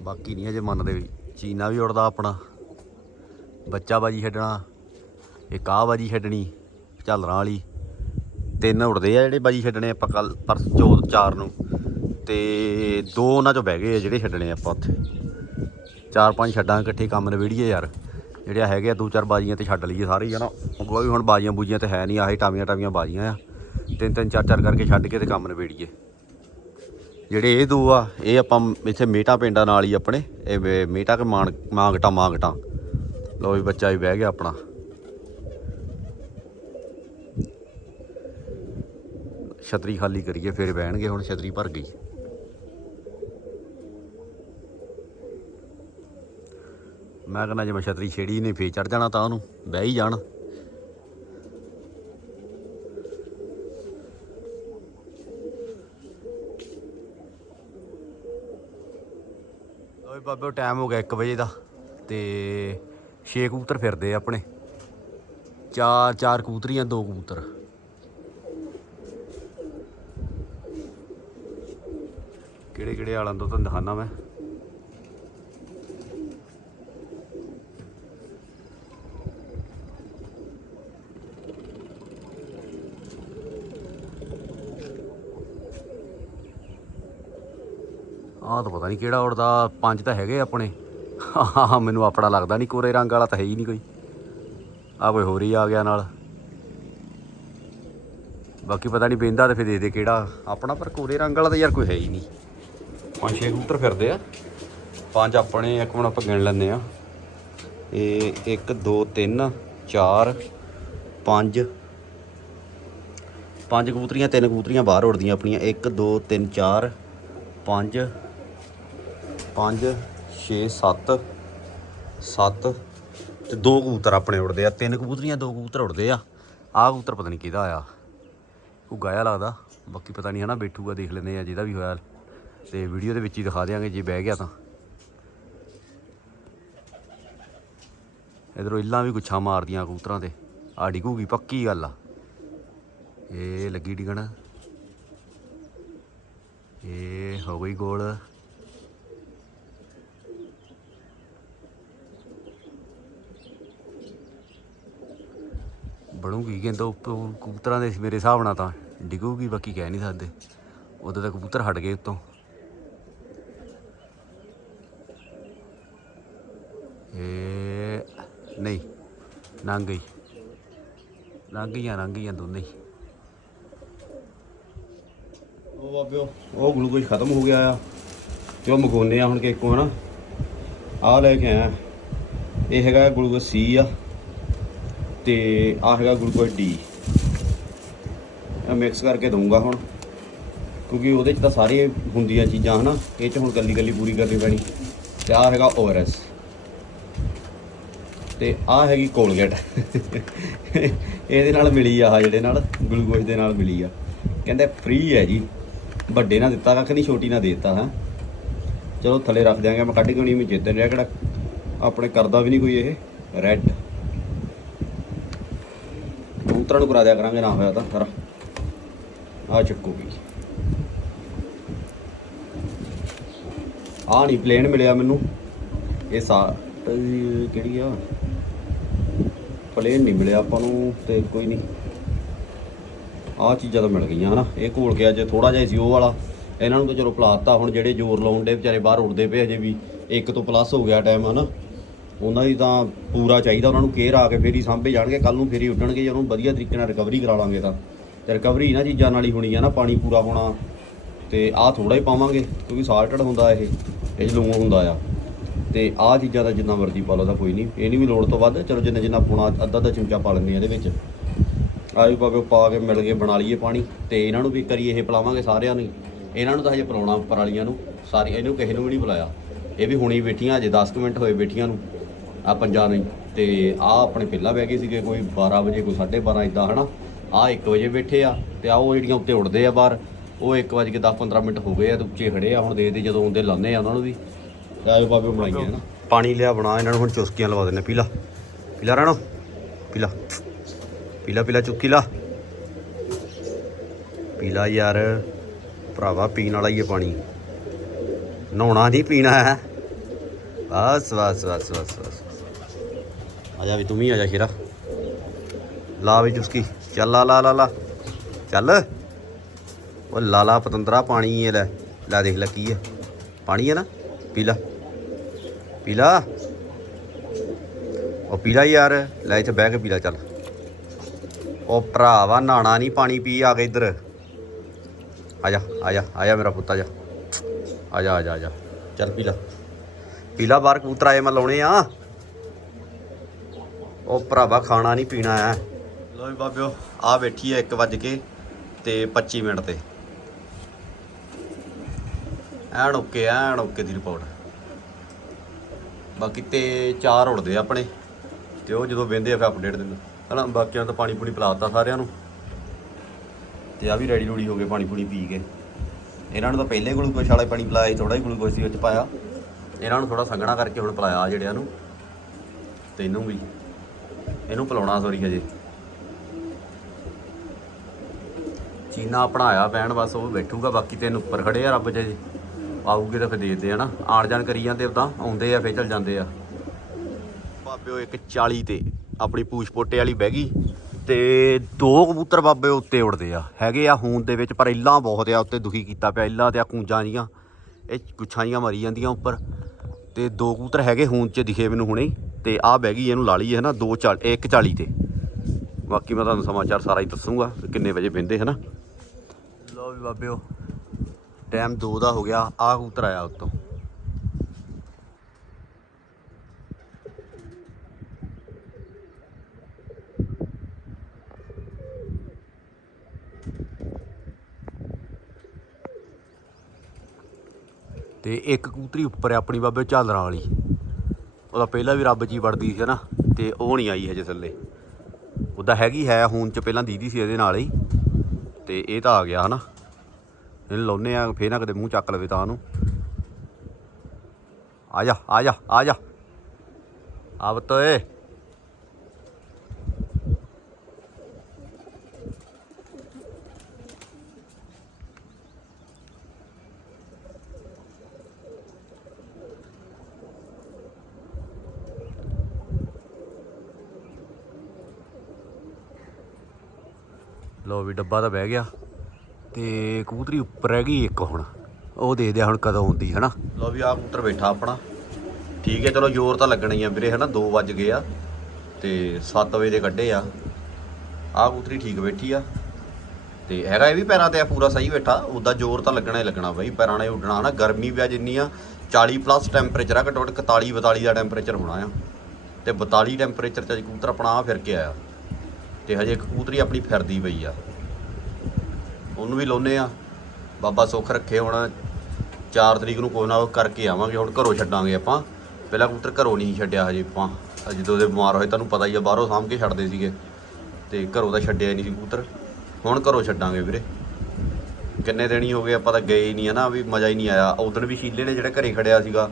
ਬਾਕੀ ਨਹੀਂ ਅਜੇ ਮੰਨਦੇ ਚੀਨਾ ਵੀ ਉੜਦਾ ਆਪਣਾ। ਬੱਚਾ ਬਾਜੀ ਛੱਡਣਾ, ਇੱਕ ਆਹ ਬਾਜੀ ਛੱਡਣੀ, ਝਾਲਰਾਂ ਵਾਲੀ। ਤਿੰਨ ਉੜਦੇ ਆ ਜਿਹੜੇ ਬਾਜੀ ਛੱਡਣੇ ਆਪਾਂ ਕੱਲ ਪਰਸ ਚੌਥ ਚਾਰ ਨੂੰ। ਤੇ ਦੋ ਉਹਨਾਂ ਚੋਂ ਬਹਿ ਗਏ ਆ ਜਿਹੜੇ ਛੱਡਣੇ ਆਪਾਂ ਉੱਥੇ। ਚਾਰ ਪੰਜ ਛੱਡਾਂ ਇਕੱਠੇ ਕੰਮ ਨਵੇੜੀਏ ਯਾਰ। ਜਿਹੜਿਆ ਹੈਗੇ ਆ, ਦੋ ਚਾਰ ਬਾਜੀਆਂ ਤੇ ਛੱਡ ਲਈਏ ਸਾਰੇ ਹੀ ਉਹ ਵੀ ਹੁਣ ਬਾਜੀਆਂ ਬੂਜੀਆਂ ਤੇ ਹੈ ਨਹੀਂ, ਆਹੀ ਟਾਵੀਆਂ ਟਾਵੀਆਂ ਬਾਜੀਆਂ ਆ। ਤਿੰਨ ਤਿੰਨ ਚਾਰ ਚਾਰ ਕਰਕੇ ਛੱਡ ਕੇ ਤੇ ਕੰਮ ਨਵੇੜੀਏ ਜਿਹੜੇ ਇਹ ਦੋ ਆ, ਇਹ ਆਪਾਂ ਇੱਥੇ ਮੇਟਾ ਪਿੰਡਾਂ ਨਾਲ ਹੀ ਆਪਣੇ। ਇਹ ਵੇ- ਮੇਟਾ ਕੇ ਮਾਨ, ਮਾਂਗਟਾ ਮਾਂਗਟਾ। ਲੋ ਵੀ ਬੱਚਾ ਵੀ ਬਹਿ ਗਿਆ ਆਪਣਾ। ਛਤਰੀ ਖਾਲੀ ਕਰੀਏ, ਫਿਰ ਬਹਿਣਗੇ, ਹੁਣ ਛਤਰੀ ਭਰ ਗਈ। ਮੈਂ ਕਹਿੰਦਾ ਜੇ ਮੈਂ ਛਤਰੀ ਛੇੜੀ ਨਹੀਂ, ਫੇਰ ਚੜ ਜਾਣਾ ਤਾਂ ਉਹਨੂੰ, ਬਹਿ ਹੀ ਜਾਣ। ਓਏ ਬਾਬੇ ਟਾਈਮ ਹੋ ਗਿਆ 1 ਵਜੇ ਦਾ, ਤੇ ਛੇ ਕਬੂਤਰ ਫਿਰਦੇ ਆਪਣੇ। ਚਾਰ ਚਾਰ ਕਬੂਤਰੀਆਂ, ਦੋ ਕਬੂਤਰ। ਕਿਹੜੇ ਕਿਹੜੇ ਆਲਾਂ ਤੋਂ ਤੁਹਾਨੂੰ ਦਿਖਾਣਾ ਮੈਂ। ਆਹ ਤਾਂ ਪਤਾ ਨਹੀਂ ਕਿਹੜਾ ਉੜਦਾ ਪੰਜ ਤਾਂ ਹੈਗੇ ਆਪਣੇ। ਆਹ ਮੈਨੂੰ ਆਪਣਾ ਲੱਗਦਾ ਨਹੀਂ ਕੋਰੇ ਰੰਗ ਵਾਲਾ ਤਾਂ ਹੈ ਹੀ ਨਹੀਂ ਕੋਈ। ਆਹ ਕੋਈ ਹੋਰ ਹੀ ਆ ਗਿਆ ਨਾਲ। ਬਾਕੀ ਪਤਾ ਨਹੀਂ ਬੈਂਦਾ ਤੇ ਫਿਰ ਦੇਖਦੇ ਕਿਹੜਾ ਆਪਣਾ, ਪਰ ਕੋਰੇ ਰੰਗ ਵਾਲਾ ਤਾਂ ਯਾਰ ਕੋਈ ਹੈ ਹੀ ਨਹੀਂ ਪੰਜ ਛੇ ਕਬੂਤਰ ਫਿਰਦੇ ਆ। ਪੰਜ ਆਪਣੇ, ਇੱਕ ਹੁਣ ਆਪਾਂ ਗਿਣ ਲੈਂਦੇ ਆ। ਇਹ 1 2 3 4 5 ਪੰਜ ਕਬੂਤਰੀਆਂ, ਤਿੰਨ ਕਬੂਤਰੀਆਂ ਬਾਹਰ ਉੜਦੀਆਂ ਆਪਣੀਆਂ। 1 2 3 4 5 5 6 7 7 ਤੇ ਦੋ ਕਬੂਤਰ ਆਪਣੇ ਉੜਦੇ ਆ। ਤਿੰਨ ਕਬੂਤਰੀਆਂ, ਦੋ ਕਬੂਤਰ ਉੜਦੇ ਆ। ਆਹ ਕਬੂਤਰ ਪਤਾ ਨਹੀਂ ਕਿਹਦਾ ਆ ਉਹ ਗਾਇਆ ਲੱਗਦਾ? ਬਾਕੀ ਪਤਾ ਨਹੀਂ ਹਨਾ, ਬੈਠੂਗਾ, ਦੇਖ ਲੈਂਦੇ ਆ, ਜਿਹਦਾ ਵੀ ਹੋਇਆ। ਤੇ ਵੀਡੀਓ ਦੇ ਵਿੱਚ ਹੀ ਦਿਖਾ ਦਿਆਂਗੇ, ਜੇ ਬਹਿ ਗਿਆ ਤਾਂ। ਇਧਰੋਂ ਇੱਲਾਂ ਵੀ ਗੁੱਛਾਂ ਮਾਰਦੀਆਂ ਕਬੂਤਰਾਂ ਤੇ। ਆ ਡਿੱਗੂਗੀ, ਪੱਕੀ ਗੱਲ ਆ। ਇਹ ਲੱਗੀ ਡਿਗਣ। ਇਹ ਹੋ ਗਈ ਗੋਲ। ਬਣੂਗੀ ਕਹਿੰਦਾ ਉੱਪਰ ਕਬੂਤਰਾਂ ਦੇ ਮੇਰੇ ਹਿਸਾਬ ਨਾਲ ਤਾਂ। ਡਿੱਗੂਗੀ, ਬਾਕੀ ਕਹਿ ਨਹੀਂ ਸਕਦੇ। ਉਦੋਂ ਤਾਂ ਕਬੂਤਰ ਹਟ ਗਏ ਉੱਤੋਂ ਇਹ ਨਹੀਂ ਲੰਘ ਗਈ। ਲੰਘ ਗਈਆਂ ਲੰਘ ਗਈਆਂ ਦੋਨੇ ਹੀ। ਉਹ ਬਾਬਿਓ, ਉਹ ਗਲੂਕੋਜ਼ ਖਤਮ ਹੋ ਗਿਆ ਆ। ਤੇ ਉਹ ਮਗਾਉਂਦੇ ਆ ਹੁਣ ਕਿ ਇੱਕੋ ਹਨਾ। ਆ ਲੈ ਕੇ ਆਇਆ। ਇਹ ਹੈਗਾ ਗਲੂਕੋਜ਼ ਸੀ ਆ। ਤੇ ਆ ਹੈਗਾ ਗਲੂਕੋਜ਼ ਡੀ ਇਹ ਮਿਕਸ ਕਰਕੇ ਦਊਂਗਾ ਹੁਣ। ਕਿਉਂਕਿ ਉਹਦੇ ਚ ਤਾਂ ਸਾਰੀਆਂ ਹੁੰਦੀਆਂ ਚੀਜ਼ਾਂ ਹਨਾ। ਇਹ ਚ ਹੁਣ ਕੱਲੀ ਕੱਲੀ ਪੂਰੀ ਕਰਨੀ ਪੈਣੀ। ਤੇ ਆ ਹੈਗਾ ਓਆਰਐਸ ਤੇ ਆ ਹੈਗੀ ਕੋਲਗੇਟ। ਇਹਦੇ ਨਾਲ ਮਿਲੀ ਆ ਆਹ ਜਿਹੜੇ ਨਾਲ, ਗਲੂਕੋਜ਼ ਦੇ ਨਾਲ ਮਿਲੀ ਆ। ਕਹਿੰਦੇ ਫ੍ਰੀ ਹੈ ਜੀ। ਵੱਡੇ ਨਾਲ ਦਿੱਤਾ, ਕੱਖ ਨਹੀਂ ਛੋਟੀ ਨਾਲ ਦੇਤਾ, ਹੈ। ਚਲੋ ਥੱਲੇ ਰੱਖ ਦਿਆਂਗੇ ਮੈਂ ਕੱਢ ਕੇ ਨਹੀਂ ਮੈਂ ਚੇਤੇ ਰਿਹਾ ਕਿਹੜਾ। ਆਪਣੇ ਕਰਦਾ ਵੀ ਨਹੀਂ ਕੋਈ ਇਹ ਰੈੱਡ ਕਬੂਤਰਾਂ ਨੂੰ ਕਰਾ ਦਿਆ ਕਰਾਂਗੇ, ਨਾ ਹੋਇਆ ਤਾਂ ਸਾਰਾ ਆ ਚੱਕੂਗੀ ਆ ਨਹੀਂ ਪਲੇਨ ਮਿਲਿਆ ਮੈਨੂੰ। ਇਹ ਸਾ ਕਿਹੜੀ ਆ? ਪਲੇਨ ਨਹੀਂ ਮਿਲਿਆ ਆਪਾਂ ਨੂੰ ਤੇ ਕੋਈ ਨਹੀਂ। ਆਹ ਚੀਜ਼ਾਂ ਤਾਂ ਮਿਲ ਗਈਆਂ ਹਨਾ। ਇਹ ਘੋਲ ਗਿਆ ਜੇ ਥੋੜਾ ਜਿਹਾ ਸੀ ਉਹ ਵਾਲਾ। ਇਹਨਾਂ ਨੂੰ ਤਾਂ ਚਲੋ ਪਲਾਤਾ ਹੁਣ ਜਿਹੜੇ ਜ਼ੋਰ ਲਾਉਣ ਦੇ ਵਿਚਾਰੇ ਬਾਹਰ ਉੱਡਦੇ ਪਏ ਹਜੇ ਵੀ। ਇੱਕ ਤੋਂ ਪਲੱਸ ਹੋ ਗਿਆ ਟਾਈਮ ਹਨਾ। ਉਹਨਾਂ ਦੀ ਤਾਂ ਪੂਰਾ ਚਾਹੀਦਾ ਉਹਨਾਂ ਨੂੰ ਕੇਅਰ ਆ ਕੇ ਫੇਰ ਹੀ ਸਾਂਭੇ ਜਾਣਗੇ। ਕੱਲ ਨੂੰ ਫੇਰ ਹੀ ਉੱਡਣਗੇ ਜੇ ਉਹਨੂੰ ਵਧੀਆ ਤਰੀਕੇ ਨਾਲ ਰਿਕਵਰੀ ਕਰਾ ਲਾਂਗੇ ਤਾਂ। ਤੇ ਰਿਕਵਰੀ ਇਹਨਾਂ ਚੀਜ਼ਾਂ ਨਾਲ ਹੀ ਹੋਣੀ ਆ ਨਾ, ਪਾਣੀ ਪੂਰਾ ਹੋਣਾ। ਤੇ ਆਹ ਥੋੜਾ ਹੀ ਪਾਵਾਂਗੇ, ਕਿਉਂਕਿ ਸਾਲਟਡ ਹੁੰਦਾ ਇਹ। ਇਹ ਲੂਣ ਹੁੰਦਾ ਆ। ਤੇ ਆਹ ਚੀਜ਼ਾਂ ਦਾ ਜਿੰਨਾ ਮਰਜ਼ੀ ਪਾ ਲਓ ਤਾਂ ਕੋਈ ਨਹੀਂ। ਇਹ ਨਹੀਂ ਵੀ ਲੋੜ ਤੋਂ ਵੱਧ, ਚਲੋ ਜਿੰਨਾ ਜਿੰਨਾ ਪਾਉਣਾ ਅੱਧਾ ਅੱਧਾ ਚਮਚਾ ਪਾ ਲੈਂਦੇ ਆ ਇਹਦੇ ਵਿੱਚ। ਆਇਓ ਪਾਵੇ ਪਾ ਕੇ ਮਿਲ ਕੇ ਬਣਾ ਲਈਏ ਪਾਣੀ, ਤੇ ਇਹਨਾਂ ਨੂੰ ਵੀ ਕਰੀਏ ਇਹ ਪਿਲਾਵਾਂਗੇ ਸਾਰਿਆਂ ਨੂੰ ਇਹਨਾਂ ਨੂੰ ਤਾਂ ਹਜੇ ਪਿਲਾਉਣਾ ਉੱਪਰ ਵਾਲੀਆਂ ਨੂੰ, ਸਾਰੀ ਇਹਨੂੰ ਕਿਸੇ ਨੂੰ ਵੀ ਨਹੀਂ ਪਿਲਾਇਆ। ਇਹ ਵੀ ਹੁਣੀ ਬੈਠੀਆਂ ਅਜੇ 10 ਕੁ ਮਿੰਟ ਹੋਏ ਬੈਠੀਆਂ ਨੂੰ, ਆ ਪੰਜਾਂ ਨਹੀਂ ਤੇ ਆ ਆਪਣੇ ਪਹਿਲਾਂ ਬਹਿ ਗਏ ਸੀਗੇ, ਕੋਈ 12 ਵਜੇ, ਕੋਈ 12:30 ਇਦਾਂ ਹਨਾ? ਆ 1 ਵਜੇ ਬੈਠੇ ਆ, ਤੇ ਆ ਉਹ ਜਿਹੜੀਆਂ ਉੱਤੇ ਉੱਡਦੇ ਆ ਬਾਹਰ, ਉਹ 1 ਵਜੇ ਕੇ 10 15 ਮਿੰਟ ਹੋ ਗਏ ਆ, ਤੇ ਉੱਚੇ ਖੜੇ ਆ, ਹੁਣ ਦੇਖਦੇ ਜਦੋਂ ਆਉਂਦੇ ਲਾਉਂਦੇ ਆ ਉਹਨਾਂ ਨੂੰ ਵੀ। ਆਇਓ ਬਾਬੇ ਬਣਾਈਏ ਨਾ ਪਾਣੀ ਲਿਆ ਬਣਾ, ਇਹਨਾਂ ਨੂੰ ਹੁਣ ਚੁਸਕੀਆਂ ਲਵਾ ਦਿੰਨੇ ਪੀਲਾ ਪੀਲਾ ਰਹਿਣਾ ਪੀਲਾ ਪੀਲਾ ਪੀਲਾ ਚੁੱਕੀ ਲਾ। ਪੀਲਾ ਯਾਰ। ਭਰਾਵਾ, ਪੀਣ ਵਾਲਾ ਹੀ ਹੈ ਪਾਣੀ। ਨਹਾਉਣਾ ਨਹੀਂ, ਪੀਣਾ ਹੈ। ਬਸ ਬਸ ਬਸ ਬਸ ਬਸ। ਆ ਜਾ ਵੀ, ਤੂੰ ਵੀ ਆ ਜਾ ਸ਼ੇਰਾ। ਲਾ ਵੀ ਚੁਸਕੀ। ਚੱਲ, ਲਾ ਲਾ ਲਾ ਲਾ। ਚੱਲ। ਉਹ ਲਾਲਾ ਪਤੰਦਰਾ, ਪਾਣੀ ਹੈ ਲੈ। ਲੈ ਦੇਖ ਲੈ ਕੀ ਹੈ। ਪਾਣੀ ਹੈ ਨਾ। ਪੀ ਲਾ। ਪੀਲਾ? ਉਹ ਪੀਲਾ ਯਾਰ, ਲੈ ਇੱਥੇ ਬਹਿ ਕੇ ਪੀਲਾ ਚੱਲ। ਉਹ ਭਰਾਵਾ ਨਾਣਾ ਨਹੀਂ, ਪਾਣੀ ਪੀ ਆ ਕੇ ਇੱਧਰ। ਆ ਜਾ ਆ ਜਾ ਆ ਜਾ ਮੇਰਾ ਪੁੱਤ, ਆ ਜਾ। ਆ ਜਾ ਆ ਜਾ ਆ ਜਾ। ਚੱਲ ਪੀਲਾ। ਪੀਲਾ ਬਾਹਰ ਕਬੂਤਰ ਆਏ, ਮੈਂ ਲਾਉਣੇ ਆ। ਉਹ ਭਰਾਵਾ, ਖਾਣਾ ਨਹੀਂ, ਪੀਣਾ ਹੈ ਲੋ ਬਾਬਿਓ, ਆ ਬੈਠੀ ਹੈ 1 ਵਜ ਕੇ ਤੇ 25 ਮਿੰਟ ਤੇ। ਐਨ ਓਕੇ ਐਨ ਓਕੇ ਦੀ ਰਿਪੋਰਟ। ਬਾਕੀ ਤੇ ਚਾਰ ਉੜਦੇ ਆ ਆਪਣੇ, ਤੇ ਉਹ ਜਦੋਂ ਵਹਿੰਦੇ ਆ ਫਿਰ ਅਪਡੇਟ ਦਿੰਦਾ। ਹਨਾ, ਬਾਕੀਆਂ ਨੂੰ ਤਾਂ ਪਾਣੀ ਪੂਣੀ ਪਿਲਾਤਾ ਸਾਰਿਆਂ ਨੂੰ। ਤੇ ਆ ਵੀ ਰੈਡੀ ਰੂੜੀ ਹੋ ਗਏ ਪਾਣੀ ਪੂਣੀ ਪੀ ਕੇ। ਇਹਨਾਂ ਨੂੰ ਤਾਂ ਪਹਿਲੇ ਗਲੂਕੋਸ਼ ਵਾਲਾ ਪਾਣੀ ਪਿਲਾਇਆ ਸੀ ਥੋੜਾ ਹੀ ਗਲੂਕੋਸ਼ ਸੀ ਵਿੱਚ ਪਾਇਆ। ਇਹਨਾਂ ਨੂੰ ਥੋੜਾ ਸੰਘਣਾ ਕਰਕੇ ਹੁਣ ਪਿਲਾਇਆ ਆ ਜਿਹੜਿਆਂ ਨੂੰ। ਤੇ ਇਹਨੂੰ ਵੀ। ਇਹਨੂੰ ਪਿਲਾਉਣਾ ਸੋਰੀ ਹਜੇ। ਚੀਨਾ ਆਪਣਾ ਆਇਆ ਪੈਣ ਬਸ ਉਹ ਬੈਠੂਗਾ, ਬਾਕੀ ਤੈਨੂੰ ਉੱਪਰ ਖੜੇ ਆ ਰੱਬ ਜੇ ਆਊਗੇ ਤਾਂ ਫਿਰ ਦੇਖਦੇ ਆ ਨਾ। ਆਣ ਜਾਣ ਕਰੀ ਜਾਂਦੇ ਉਦਾਂ ਆਉਂਦੇ ਆ ਫਿਰ ਚੱਲ ਜਾਂਦੇ ਆ। ਬਾਬਿਓ ਇੱਕ 40 ਤੇ ਆਪਣੀ ਪੂਛ ਪੋਟੇ ਵਾਲੀ ਬਹਿ ਗਈ ਤੇ ਦੋ ਕਬੂਤਰ ਬਾਬੇ ਉੱਤੇ ਉੜਦੇ ਆ। ਹੈਗੇ ਆ ਹੂਨ ਦੇ ਵਿੱਚ ਪਰ ਇੱਲਾਂ ਬਹੁਤ ਆ ਉੱਤੇ ਦੁਖੀ ਕੀਤਾ ਪਿਆ। ਇੱਲਾਂ ਤੇ ਆ ਕੂੰਜਾਂ ਜੀਆਂ ਇਹ ਗੁੱਛਾਈਆਂ ਮਾਰੀ ਜਾਂਦੀਆਂ ਉੱਪਰ। ਤੇ ਦੋ ਕਬੂਤਰ ਹੈਗੇ ਹੂਨ ਚ ਦਿਖੇ ਮੈਨੂੰ ਹੁਣੇ। ਤੇ ਆਹ ਬਹਿ ਗਈ ਇਹਨੂੰ ਲਾ ਲਈ ਹੈ ਨਾ 240 140 ਤੇ। ਬਾਕੀ ਮੈਂ ਤੁਹਾਨੂੰ ਸਮਾਚਾਰ ਸਾਰਾ ਹੀ ਦੱਸੂਗਾ ਕਿੰਨੇ ਵਜੇ ਬਹਿੰਦੇ ਹੈ ਨਾ? ਲਓ ਵੀ ਬਾਬਿਓ ਟਾਈਮ 2 ਦਾ ਹੋ ਗਿਆ, ਆਹ ਕਬੂਤਰ ਆਇਆ ਉੱਤੋਂ। ਤੇ ਇੱਕ ਕਬੂਤਰੀ ਉੱਪਰ ਹੈ ਆਪਣੀ ਬਾਬੇ ਝਾਲਰਾਂ ਵਾਲੀ। ਉਹਦਾ ਪਹਿਲਾਂ ਵੀ ਰੱਬ ਜੀ ਵੜਦੀ ਸੀ ਨਾ, ਤੇ ਉਹ ਨਹੀਂ ਆਈ ਹਜੇ ਥੱਲੇ। ਉਹਦਾ ਹੈਗੀ ਹੈ, ਹੁਣ ਚ ਪਹਿਲਾਂ ਦੀਦੀ ਸੀ ਇਹਦੇ ਨਾਲ ਹੀ, ਤੇ ਇਹ ਤਾਂ ਆ ਗਿਆ ਹਨਾ। ਇਹਨੂੰ ਲਾਉਨੇ ਆ, ਫੇਰ ਨਾ ਕਦੇ ਮੂੰਹ ਚੱਕ ਲਵੇ ਤਾਂ ਉਹਨੂੰ ਆ ਜਾ ਆ ਜਾ ਆ ਜਾ। ਆਵ ਤੋਏ ਲੋ ਵੀ ਡੱਬਾ ਤਾਂ ਬਹਿ ਗਿਆ। ਤੇ ਕਬੂਤਰੀ ਉੱਪਰ ਰਹਿ ਗਈ ਇੱਕ ਹੁਣ। ਉਹ ਦੇਖਦੇ ਆ ਹੁਣ ਕਦੋਂ ਆਉਂਦੀ ਹੈ ਨਾ ਲੋ ਵੀ ਆ ਕਬੂਤਰ ਬੈਠਾ ਆਪਣਾ। ਠੀਕ ਹੈ, ਚਲੋ ਜ਼ੋਰ ਤਾਂ ਲੱਗਣਾ ਹੀ ਆ ਵੀਰੇ, ਹਨਾ? 2 ਵੱਜ ਗਏ ਆ ਤੇ 7 ਵਜੇ ਦੇ ਕੱਢੇ ਆ। ਆ ਕਬੂਤਰੀ ਠੀਕ ਬੈਠੀ ਆ। ਤੇ ਹੈਗਾ ਇਹ ਵੀ ਪੈਰਾਂ ਤੇ ਆ, ਪੂਰਾ ਸਹੀ ਬੈਠਾ। ਉਹਦਾ ਜ਼ੋਰ ਤਾਂ ਲੱਗਣਾ ਹੀ ਲੱਗਣਾ ਬਾਈ, ਪੈਰਾਂ ਨੇ ਉੱਡਣਾ ਨਾ ਗਰਮੀ ਵੀ ਆ ਜਿੰਨੀ ਆ 40 ਪਲੱਸ ਟੈਂਪਰੇਚਰ ਆ, ਘੱਟੋ ਘੱਟ 41 42 ਦਾ ਟੈਂਪਰੇਚਰ ਹੋਣਾ ਆ। ਤੇ 42 ਟੈਂਪਰੇਚਰ ਚ ਅੱਜ ਕਬੂਤਰ ਆਪਣਾ ਆ ਫਿਰ ਕੇ ਆਇਆ। ਤੇ ਹਜੇ ਇੱਕ ਕਬੂਤਰੀ ਆਪਣੀ ਫਿਰਦੀ ਪਈ ਆ। ਉਹਨੂੰ ਵੀ ਲਾਉਨੇ ਆ। ਬਾਬਾ ਸੁੱਖ ਰੱਖੇ ਹੁਣ। 4 ਤਰੀਕ ਨੂੰ ਕੋਈ ਨਾ ਕੋਈ ਕਰਕੇ ਆਵਾਂਗੇ। ਹੁਣ ਘਰੋਂ ਛੱਡਾਂਗੇ ਆਪਾਂ। ਪਹਿਲਾਂ ਕਬੂਤਰ ਘਰੋਂ ਨਹੀਂ ਛੱਡਿਆ ਹਜੇ ਆਪਾਂ। ਜਦੋਂ ਦੇ ਬਿਮਾਰ ਹੋਏ, ਤੁਹਾਨੂੰ ਪਤਾ ਹੀ ਆ, ਬਾਹਰੋਂ ਸਾਂਭ ਕੇ ਛੱਡਦੇ ਸੀਗੇ। ਤੇ ਘਰੋਂ ਤਾਂ ਛੱਡਿਆ ਹੀ ਨਹੀਂ ਸੀ ਕਬੂਤਰ। ਹੁਣ ਘਰੋਂ ਛੱਡਾਂਗੇ ਵੀਰੇ। ਕਿੰਨੇ ਦਿਨ ਹੀ ਹੋ ਗਏ ਆਪਾਂ ਤਾਂ ਗਏ ਨਹੀਂ ਆ ਨਾ, ਵੀ ਮਜ਼ਾ ਹੀ ਨਹੀਂ ਆਇਆ। ਉਦੋਂ ਵੀ ਸ਼ੀਲੇ ਨੇ ਜਿਹੜਾ ਘਰੇ ਖੜਿਆ ਸੀਗਾ,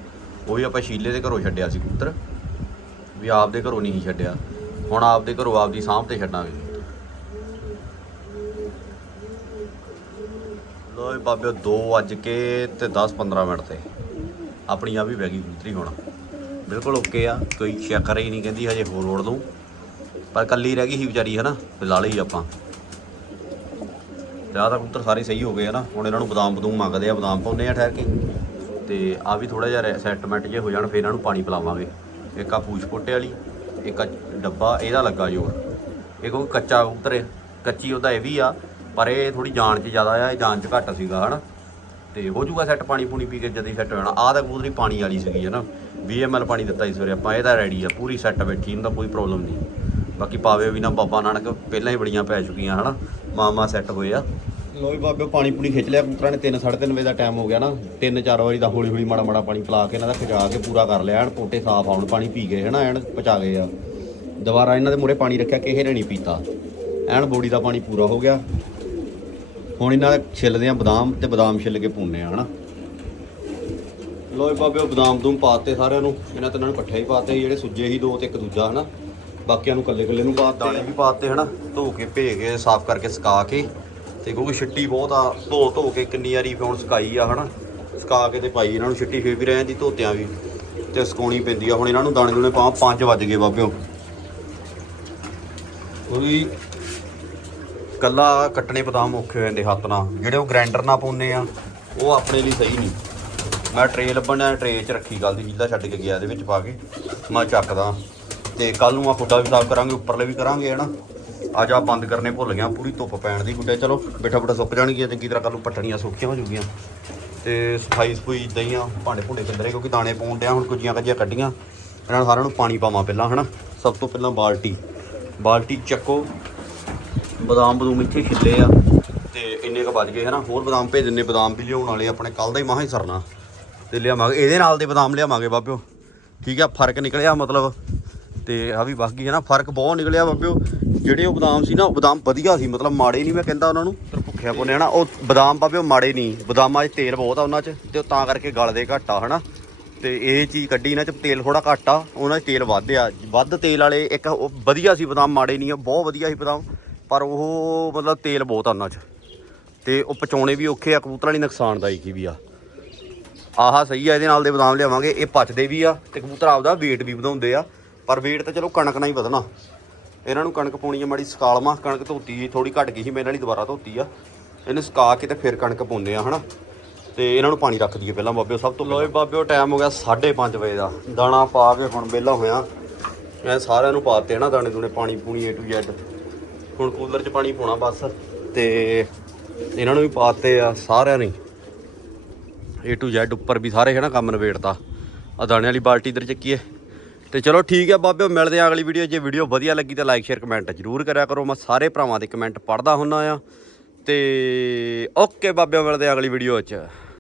ਉਹ ਵੀ ਆਪਾਂ ਸ਼ੀਲੇ ਦੇ ਘਰੋਂ ਛੱਡਿਆ ਸੀ ਕਬੂਤਰ। ਵੀ ਆਪਦੇ ਘਰੋਂ ਨਹੀਂ ਛੱਡਿਆ। ਹੁਣ ਆਪਦੇ ਘਰੋਂ ਆਪਦੀ ਸਾਂਭ ਤੇ ਛੱਡਾਂਗੇ। ਲੋਏ ਬਾਬੇ 2 ਵੱਜ ਕੇ ਤੇ 10 15 ਮਿੰਟ ਤੇ। ਆਪਣੀ ਆ ਵੀ ਬਹਿ ਗਈ ਕਬੂਤਰੀ ਹੁਣ। ਬਿਲਕੁਲ ਓਕੇ ਆ, ਕੋਈ ਚੱਕਰ ਹੀ ਨਹੀਂ ਕਹਿੰਦੀ, ਹਜੇ ਹੋਰ ਉੜ ਲੂੰ ਪਰ ਕੱਲੀ ਰਹਿ ਗਈ ਸੀ ਵਿਚਾਰੀ, ਹਨਾ? ਤੇ ਲਾ ਲਈ ਆਪਾਂ। ਤੇ ਤਾਂ ਕਬੂਤਰ ਸਾਰੇ ਸਹੀ ਹੋ ਗਏ, ਹਨਾ? ਹੁਣ ਇਹਨਾਂ ਨੂੰ ਬਦਾਮ ਬਦੂਮ ਮੰਗਦੇ ਆ, ਬਦਾਮ ਪਾਉਂਦੇ ਆ ਠਹਿਰ ਕੇ। ਤੇ ਆ ਵੀ ਥੋੜਾ ਜਿਹਾ ਸੈਟਮੈਂਟ ਜੇ ਹੋ ਜਾਣ, ਫੇਰ ਇਹਨਾਂ ਨੂੰ ਪਾਣੀ ਪਿਲਾਵਾਂਗੇ। ਇੱਕ ਆ ਪੂਛ ਪੋਟੇ ਵਾਲੀ, ਇੱਕ ਡੱਬਾ, ਇਹਦਾ ਲੱਗਾ ਜੋਰ। ਇਹ ਕੋਈ ਕੱਚਾ ਕਬੂਤਰ ਹੈ, ਕੱਚੀ ਉਹਦਾ ਇਹ ਵੀ ਆ। ਪਰ ਇਹ ਥੋੜੀ ਜਾਣ 'ਚ ਜ਼ਿਆਦਾ ਆ, ਇਹ ਜਾਣ 'ਚ ਘੱਟ ਸੀਗਾ, ਹਨਾ। ਤੇ ਹੋ ਜੂਗਾ ਸੈੱਟ ਪਾਣੀ ਪੂਣੀ ਪੀ ਕੇ ਜਦ ਹੀ ਸੈੱਟ ਹੋ ਜਾਣਾ। ਆਹ ਤਾਂ ਕਬੂਤਰੀ ਪਾਣੀ ਵਾਲੀ ਸੀਗੀ, ਹਨਾ। 20 ml ਪਾਣੀ ਦਿੱਤਾ ਇਸ ਵਾਰੇ ਆਪਾਂ, ਇਹ ਤਾਂ ਰੈਡੀ ਆ, ਪੂਰੀ ਸੈੱਟ ਬੈਠੀ, ਇਹਨੂੰ ਤਾਂ ਕੋਈ ਪ੍ਰੋਬਲਮ ਨਹੀਂ। ਬਾਕੀ ਪਾਵੇ ਵੀ ਨਾ ਬਾਬਾ ਨਾਨਕ, ਪਹਿਲਾਂ ਹੀ ਬੜੀਆਂ ਪੈ ਚੁੱਕੀਆਂ, ਹਨਾ। ਮਾਮਾ ਸੈੱਟ ਹੋਏ ਆ। ਲੋ ਵੀ ਬਾਬੇ, ਪਾਣੀ ਪੂਣੀ ਖਿੱਚ ਲਿਆ, ਕਬੂਤਰਾਂ ਨੇ 3 3:30 ਵਜੇ ਦਾ ਟਾਈਮ ਹੋ ਗਿਆ ਨਾ। 3-4 ਵਜੇ ਦਾ ਹੌਲੀ ਹੌਲੀ ਮਾੜਾ ਮਾੜਾ ਪਾਣੀ ਪਿਲਾ ਕੇ ਇਹਨਾਂ ਦਾ ਖਿਚਾ ਕੇ ਪੂਰਾ ਕਰ ਲਿਆ, ਐਨ ਕੋਟੇ ਸਾਫ਼ ਆਉਣ, ਪਾਣੀ ਪੀ ਗਏ, ਹਨਾ, ਐਨ ਪਚਾ ਗਏ ਆ। ਦੁਬਾਰਾ ਇਹਨਾਂ ਦੇ ਮੂਹਰੇ ਪਾਣੀ ਰੱਖਿਆ, ਕਿਸੇ ਨੇ ਨਹੀਂ ਪੀਤਾ। ਐਨ ਬੋਡੀ ਦਾ ਪਾਣੀ ਪੂਰਾ ਹੋ ਗਿਆ। ਹੁਣ ਇਹਨਾਂ ਦੇ ਛਿੱਲਦੇ ਆ ਬਦਾਮ ਤੇ ਬਦਾਮ ਛਿੱਲ ਕੇ ਪੂਨੇ ਆ ਹਨਾ। ਲੋ ਜੀ ਬਾਬੇ ਉਹ ਬਦਾਮ ਦੂਮ ਪਾਤੇ ਸਾਰਿਆਂ ਨੂੰ। ਇਹਨਾਂ ਤਿੰਨਾਂ ਨੂੰ ਇਕੱਠੇ ਹੀ ਪਾਤੇ ਸੀ, ਜਿਹੜੇ ਸੁੱਜੇ ਸੀ ਦੋ ਤੇ ਇੱਕ ਦੂਜਾ ਹਨਾ। ਬਾਕੀਆਂ ਨੂੰ ਕੱਲੇ ਕੱਲੇ ਨੂੰ ਪਾਤੇ। ਦਾਣੇ ਵੀ ਪਾਤੇ ਹਨਾ। ਧੋ ਕੇ ਭੇ ਕੇ ਸਾਫ਼ ਕਰਕੇ ਸੁਕਾ ਕੇ। ਤੇ ਕਿਉਂਕਿ ਛਿੱਟੀ ਬਹੁਤ ਆ ਧੋ ਧੋ ਕੇ ਕਿੰਨੀ ਵਾਰੀ ਫਿਰ ਹੁਣ ਸੁਕਾਈ ਆ ਹਨਾ। ਸੁਕਾ ਕੇ ਤੇ ਪਾਈ ਇਹਨਾਂ ਨੂੰ ਛਿੱਟੀ ਫੇਰ ਵੀ ਰਹਿਣ ਦੀ ਧੋਤਿਆਂ ਵੀ। ਤੇ ਸੁਕਾਉਣੀ ਪੈਂਦੀ ਆ। ਹੁਣ ਇਹਨਾਂ ਨੂੰ ਦਾਣੇ ਦੂਣੇ ਪਾਵਾਂ 5 ਵੱਜ ਗਏ ਬਾਬਿਓ। ਉਹਦੀ ਕੱਲਾ ਕੱਟਣੇ ਬਦਾਮ ਔਖੇ ਹੋ ਜਾਂਦੇ ਹੱਥ ਨਾਲ। ਜਿਹੜੇ ਉਹ ਗ੍ਰਾਈਂਡਰ ਨਾਲ ਪਾਉਂਦੇ ਆ, ਉਹ ਆਪਣੇ ਲਈ ਸਹੀ ਨਹੀਂ। ਮੈਂ ਟਰੇ ਲੱਭਣਾ ਟਰੇ 'ਚ ਰੱਖੀ ਗੱਲ ਦੀ ਜਿੱਦਾਂ ਛੱਡ ਕੇ ਗਿਆ, ਇਹਦੇ ਵਿੱਚ ਪਾ ਕੇ ਮੈਂ ਚੱਕਦਾ। ਤੇ ਕੱਲ ਨੂੰ ਆ ਖੁੱਡਾ ਵੀ ਸਾਫ਼ ਕਰਾਂਗੇ, ਉੱਪਰਲੇ ਵੀ ਕਰਾਂਗੇ, ਹਨਾ। ਅੱਜ ਆ ਬੰਦ ਕਰਨੇ ਭੁੱਲ ਗਿਆ, ਪੂਰੀ ਧੁੱਪ ਪੈਣ ਦੀ ਗੁੱਡੇ ਚਲੋ ਬੈਠਾ ਬੈਠਾ ਸੁੱਕ ਜਾਣਗੀਆਂ ਚੰਗੀ ਤਰ੍ਹਾਂ ਕੱਲ ਨੂੰ ਪੱਟਣੀਆਂ ਸੁੱਕੀਆਂ ਹੋ ਜੂਗੀਆਂ ਤੇ ਸਫ਼ਾਈ ਸਫੂਈ ਇਦਾਂ ਹੀ ਆ, ਭਾਂਡੇ ਭੁੰਡੇ ਕਿੰਦਰੇ ਕਿਉਂਕਿ ਦਾਣੇ ਪਾਉਣ ਡਿਆ, ਹੁਣ ਕੁਝੀਆਂ ਕੱਜੀਆਂ ਕੱਢੀਆਂ। ਇਹਨਾਂ ਨੂੰ ਸਾਰਿਆਂ ਨੂੰ ਪਾਣੀ ਪਾਵਾਂ ਪਹਿਲਾਂ, ਹਨਾ। ਸਭ ਤੋਂ ਪਹਿਲਾਂ ਬਾਲਟੀ। ਬਾਲਟੀ ਚੱਕੋ ਬਦਾਮ ਬਦੂਮ ਇੱਥੇ ਛਿੱਲੇ ਆ ਤੇ ਇੰਨੇ ਕ ਵੱਜ ਗਏ ਹਨਾ ਹੋਰ ਬਦਾਮ ਭੇਜ ਦਿੰਨੇ ਬਦਾਮ ਵੀ ਲਿਆਉਣ ਵਾਲੇ ਆਪਣੇ ਕੱਲ ਦਾ ਹੀ ਮਾਹ ਹੀ ਸਰਨਾ। ਤੇ ਲਿਆਵਾਂਗੇ ਇਹਦੇ ਨਾਲ ਦੇ ਬਦਾਮ ਲਿਆਵਾਂਗੇ ਬਾਬਿਓ। ਠੀਕ ਆ ਫ਼ਰਕ ਨਿਕਲਿਆ ਮਤਲਬ। ਤੇ ਆ ਵੀ ਬਾਕੀ ਹੈ ਨਾ ਫ਼ਰਕ ਬਹੁਤ ਨਿਕਲਿਆ ਬਾਬਿਓ। ਜਿਹੜੇ ਉਹ ਬਦਾਮ ਸੀ ਨਾ ਉਹ ਬਦਾਮ ਵਧੀਆ ਸੀ ਮਤਲਬ ਮਾੜੇ ਨਹੀਂ ਮੈਂ ਕਹਿੰਦਾ ਉਹਨਾਂ ਨੂੰ। ਤੇ ਭੁੱਖਿਆ ਕੋਨੇ ਹਨਾ ਉਹ ਬਦਾਮ ਬਾਬਿਓ ਮਾੜੇ ਨਹੀਂ ਬਦਾਮਾਂ 'ਚ ਤੇਲ ਬਹੁਤ ਆ ਉਹਨਾਂ 'ਚ ਤੇ ਉਹ ਤਾਂ ਕਰਕੇ ਗਲਦੇ ਘੱਟ ਆ ਹਨਾ। ਤੇ ਇਹ ਚੀਜ਼ ਕੱਢੀ ਇਹਨਾਂ 'ਚ ਤੇਲ ਥੋੜਾ ਘੱਟ ਆ ਉਹਨਾਂ 'ਚ ਤੇਲ ਵੱਧ ਆ। ਵੱਧ ਤੇਲ ਵਾਲੇ ਇੱਕ ਉਹ ਵਧੀਆ ਸੀ ਬਦਾਮ ਮਾੜੇ ਨਹੀਂ ਆ ਬਹੁਤ ਵਧੀਆ ਸੀ ਬਦਾਮ। ਪਰ ਉਹ ਮਤਲਬ ਤੇਲ ਬਹੁਤ ਆ ਉਹਨਾਂ 'ਚ। ਤੇ ਉਹ ਪਚਾਉਣੇ ਵੀ ਔਖੇ ਆ ਕਬੂਤਰਾਂ ਲਈ ਨੁਕਸਾਨਦਾਇਕ ਹੀ ਵੀ ਆ। ਆਹਾ ਸਹੀ ਆ ਇਹਦੇ ਨਾਲ ਦੇ ਬਦਾਮ ਲਿਆਵਾਂਗੇ ਇਹ ਪਚਦੇ ਵੀ ਆ ਤੇ ਕਬੂਤਰ ਆਪਦਾ weight ਵੀ ਵਧਾਉਂਦੇ ਆ। ਪਰ weight ਤਾਂ ਚਲੋ ਕਣਕ ਨਾਲ ਹੀ ਵਧਣਾ। ਇਹਨਾਂ ਨੂੰ ਕਣਕ ਪਾਉਣੀ ਆ ਮਾੜੀ ਸਕਾਲਮਾ ਕਣਕ ਧੋਤੀ ਥੋੜੀ ਘਟ ਗਈ ਸੀ ਮੇਰੇ ਨਾਲ ਹੀ ਦੁਬਾਰਾ ਧੋਤੀ ਆ। ਇਹਨੂੰ ਸੁਕਾ ਕੇ ਤੇ ਫਿਰ ਕਣਕ ਪਾਉਂਦੇ ਆ ਹਨਾ। ਤੇ ਇਹਨਾਂ ਨੂੰ ਪਾਣੀ ਰੱਖ ਦਈਏ ਪਹਿਲਾਂ ਬਾਬਿਓ ਸਭ ਤੋਂ ਲੋਏ ਬਾਬਿਓ ਟਾਈਮ ਹੋ ਗਿਆ 5:30 ਵਜੇ ਦਾ। ਦਾਣਾ ਪਾ ਕੇ ਹੁਣ ਵਿਹਲਾ ਹੋਇਆ। ਮੈਂ ਸਾਰਿਆਂ ਨੂੰ ਪਾਤੇ ਨਾ ਦਾਣੇ ਦੂਣੇ ਪਾਣੀ ਪੂਣੀ A to Z ਹੁਣ ਕੂਲਰ 'ਚ ਪਾਣੀ ਪਾਉਣਾ ਬਸ ਤੇ ਇਹਨਾਂ ਨੂੰ ਵੀ ਪਾਤੇ ਆ ਸਾਰਿਆਂ ਨੇ। A to Z ਉੱਪਰ ਵੀ ਸਾਰੇ ਹੈ ਨਾ ਕੰਮ ਨਵੇੜਤਾ ਆ ਦਾਣੇ ਵਾਲੀ ਬਾਲਟੀ ਇਧਰ ਚੱਕੀਏ। ਤੇ ਚਲੋ ਠੀਕ ਹੈ ਬਾਬਿਓ, ਮਿਲਦੇ ਆ ਅਗਲੀ ਵੀਡੀਓ ਜੇ ਵੀਡੀਓ ਵਧੀਆ ਲੱਗੀ ਤਾਂ ਲਾਈਕ ਸ਼ੇਅਰ ਕਮੈਂਟ ਜ਼ਰੂਰ ਕਰਿਆ ਕਰੋ। ਮੈਂ ਸਾਰੇ ਭਰਾਵਾਂ ਦੇ ਕਮੈਂਟ ਪੜ੍ਹਦਾ ਹੁੰਨਾ ਆ। ਤੇ ਓਕੇ ਬਾਬਿਓ, ਮਿਲਦੇ ਆ ਅਗਲੀ ਵੀਡੀਓ 'ਚ।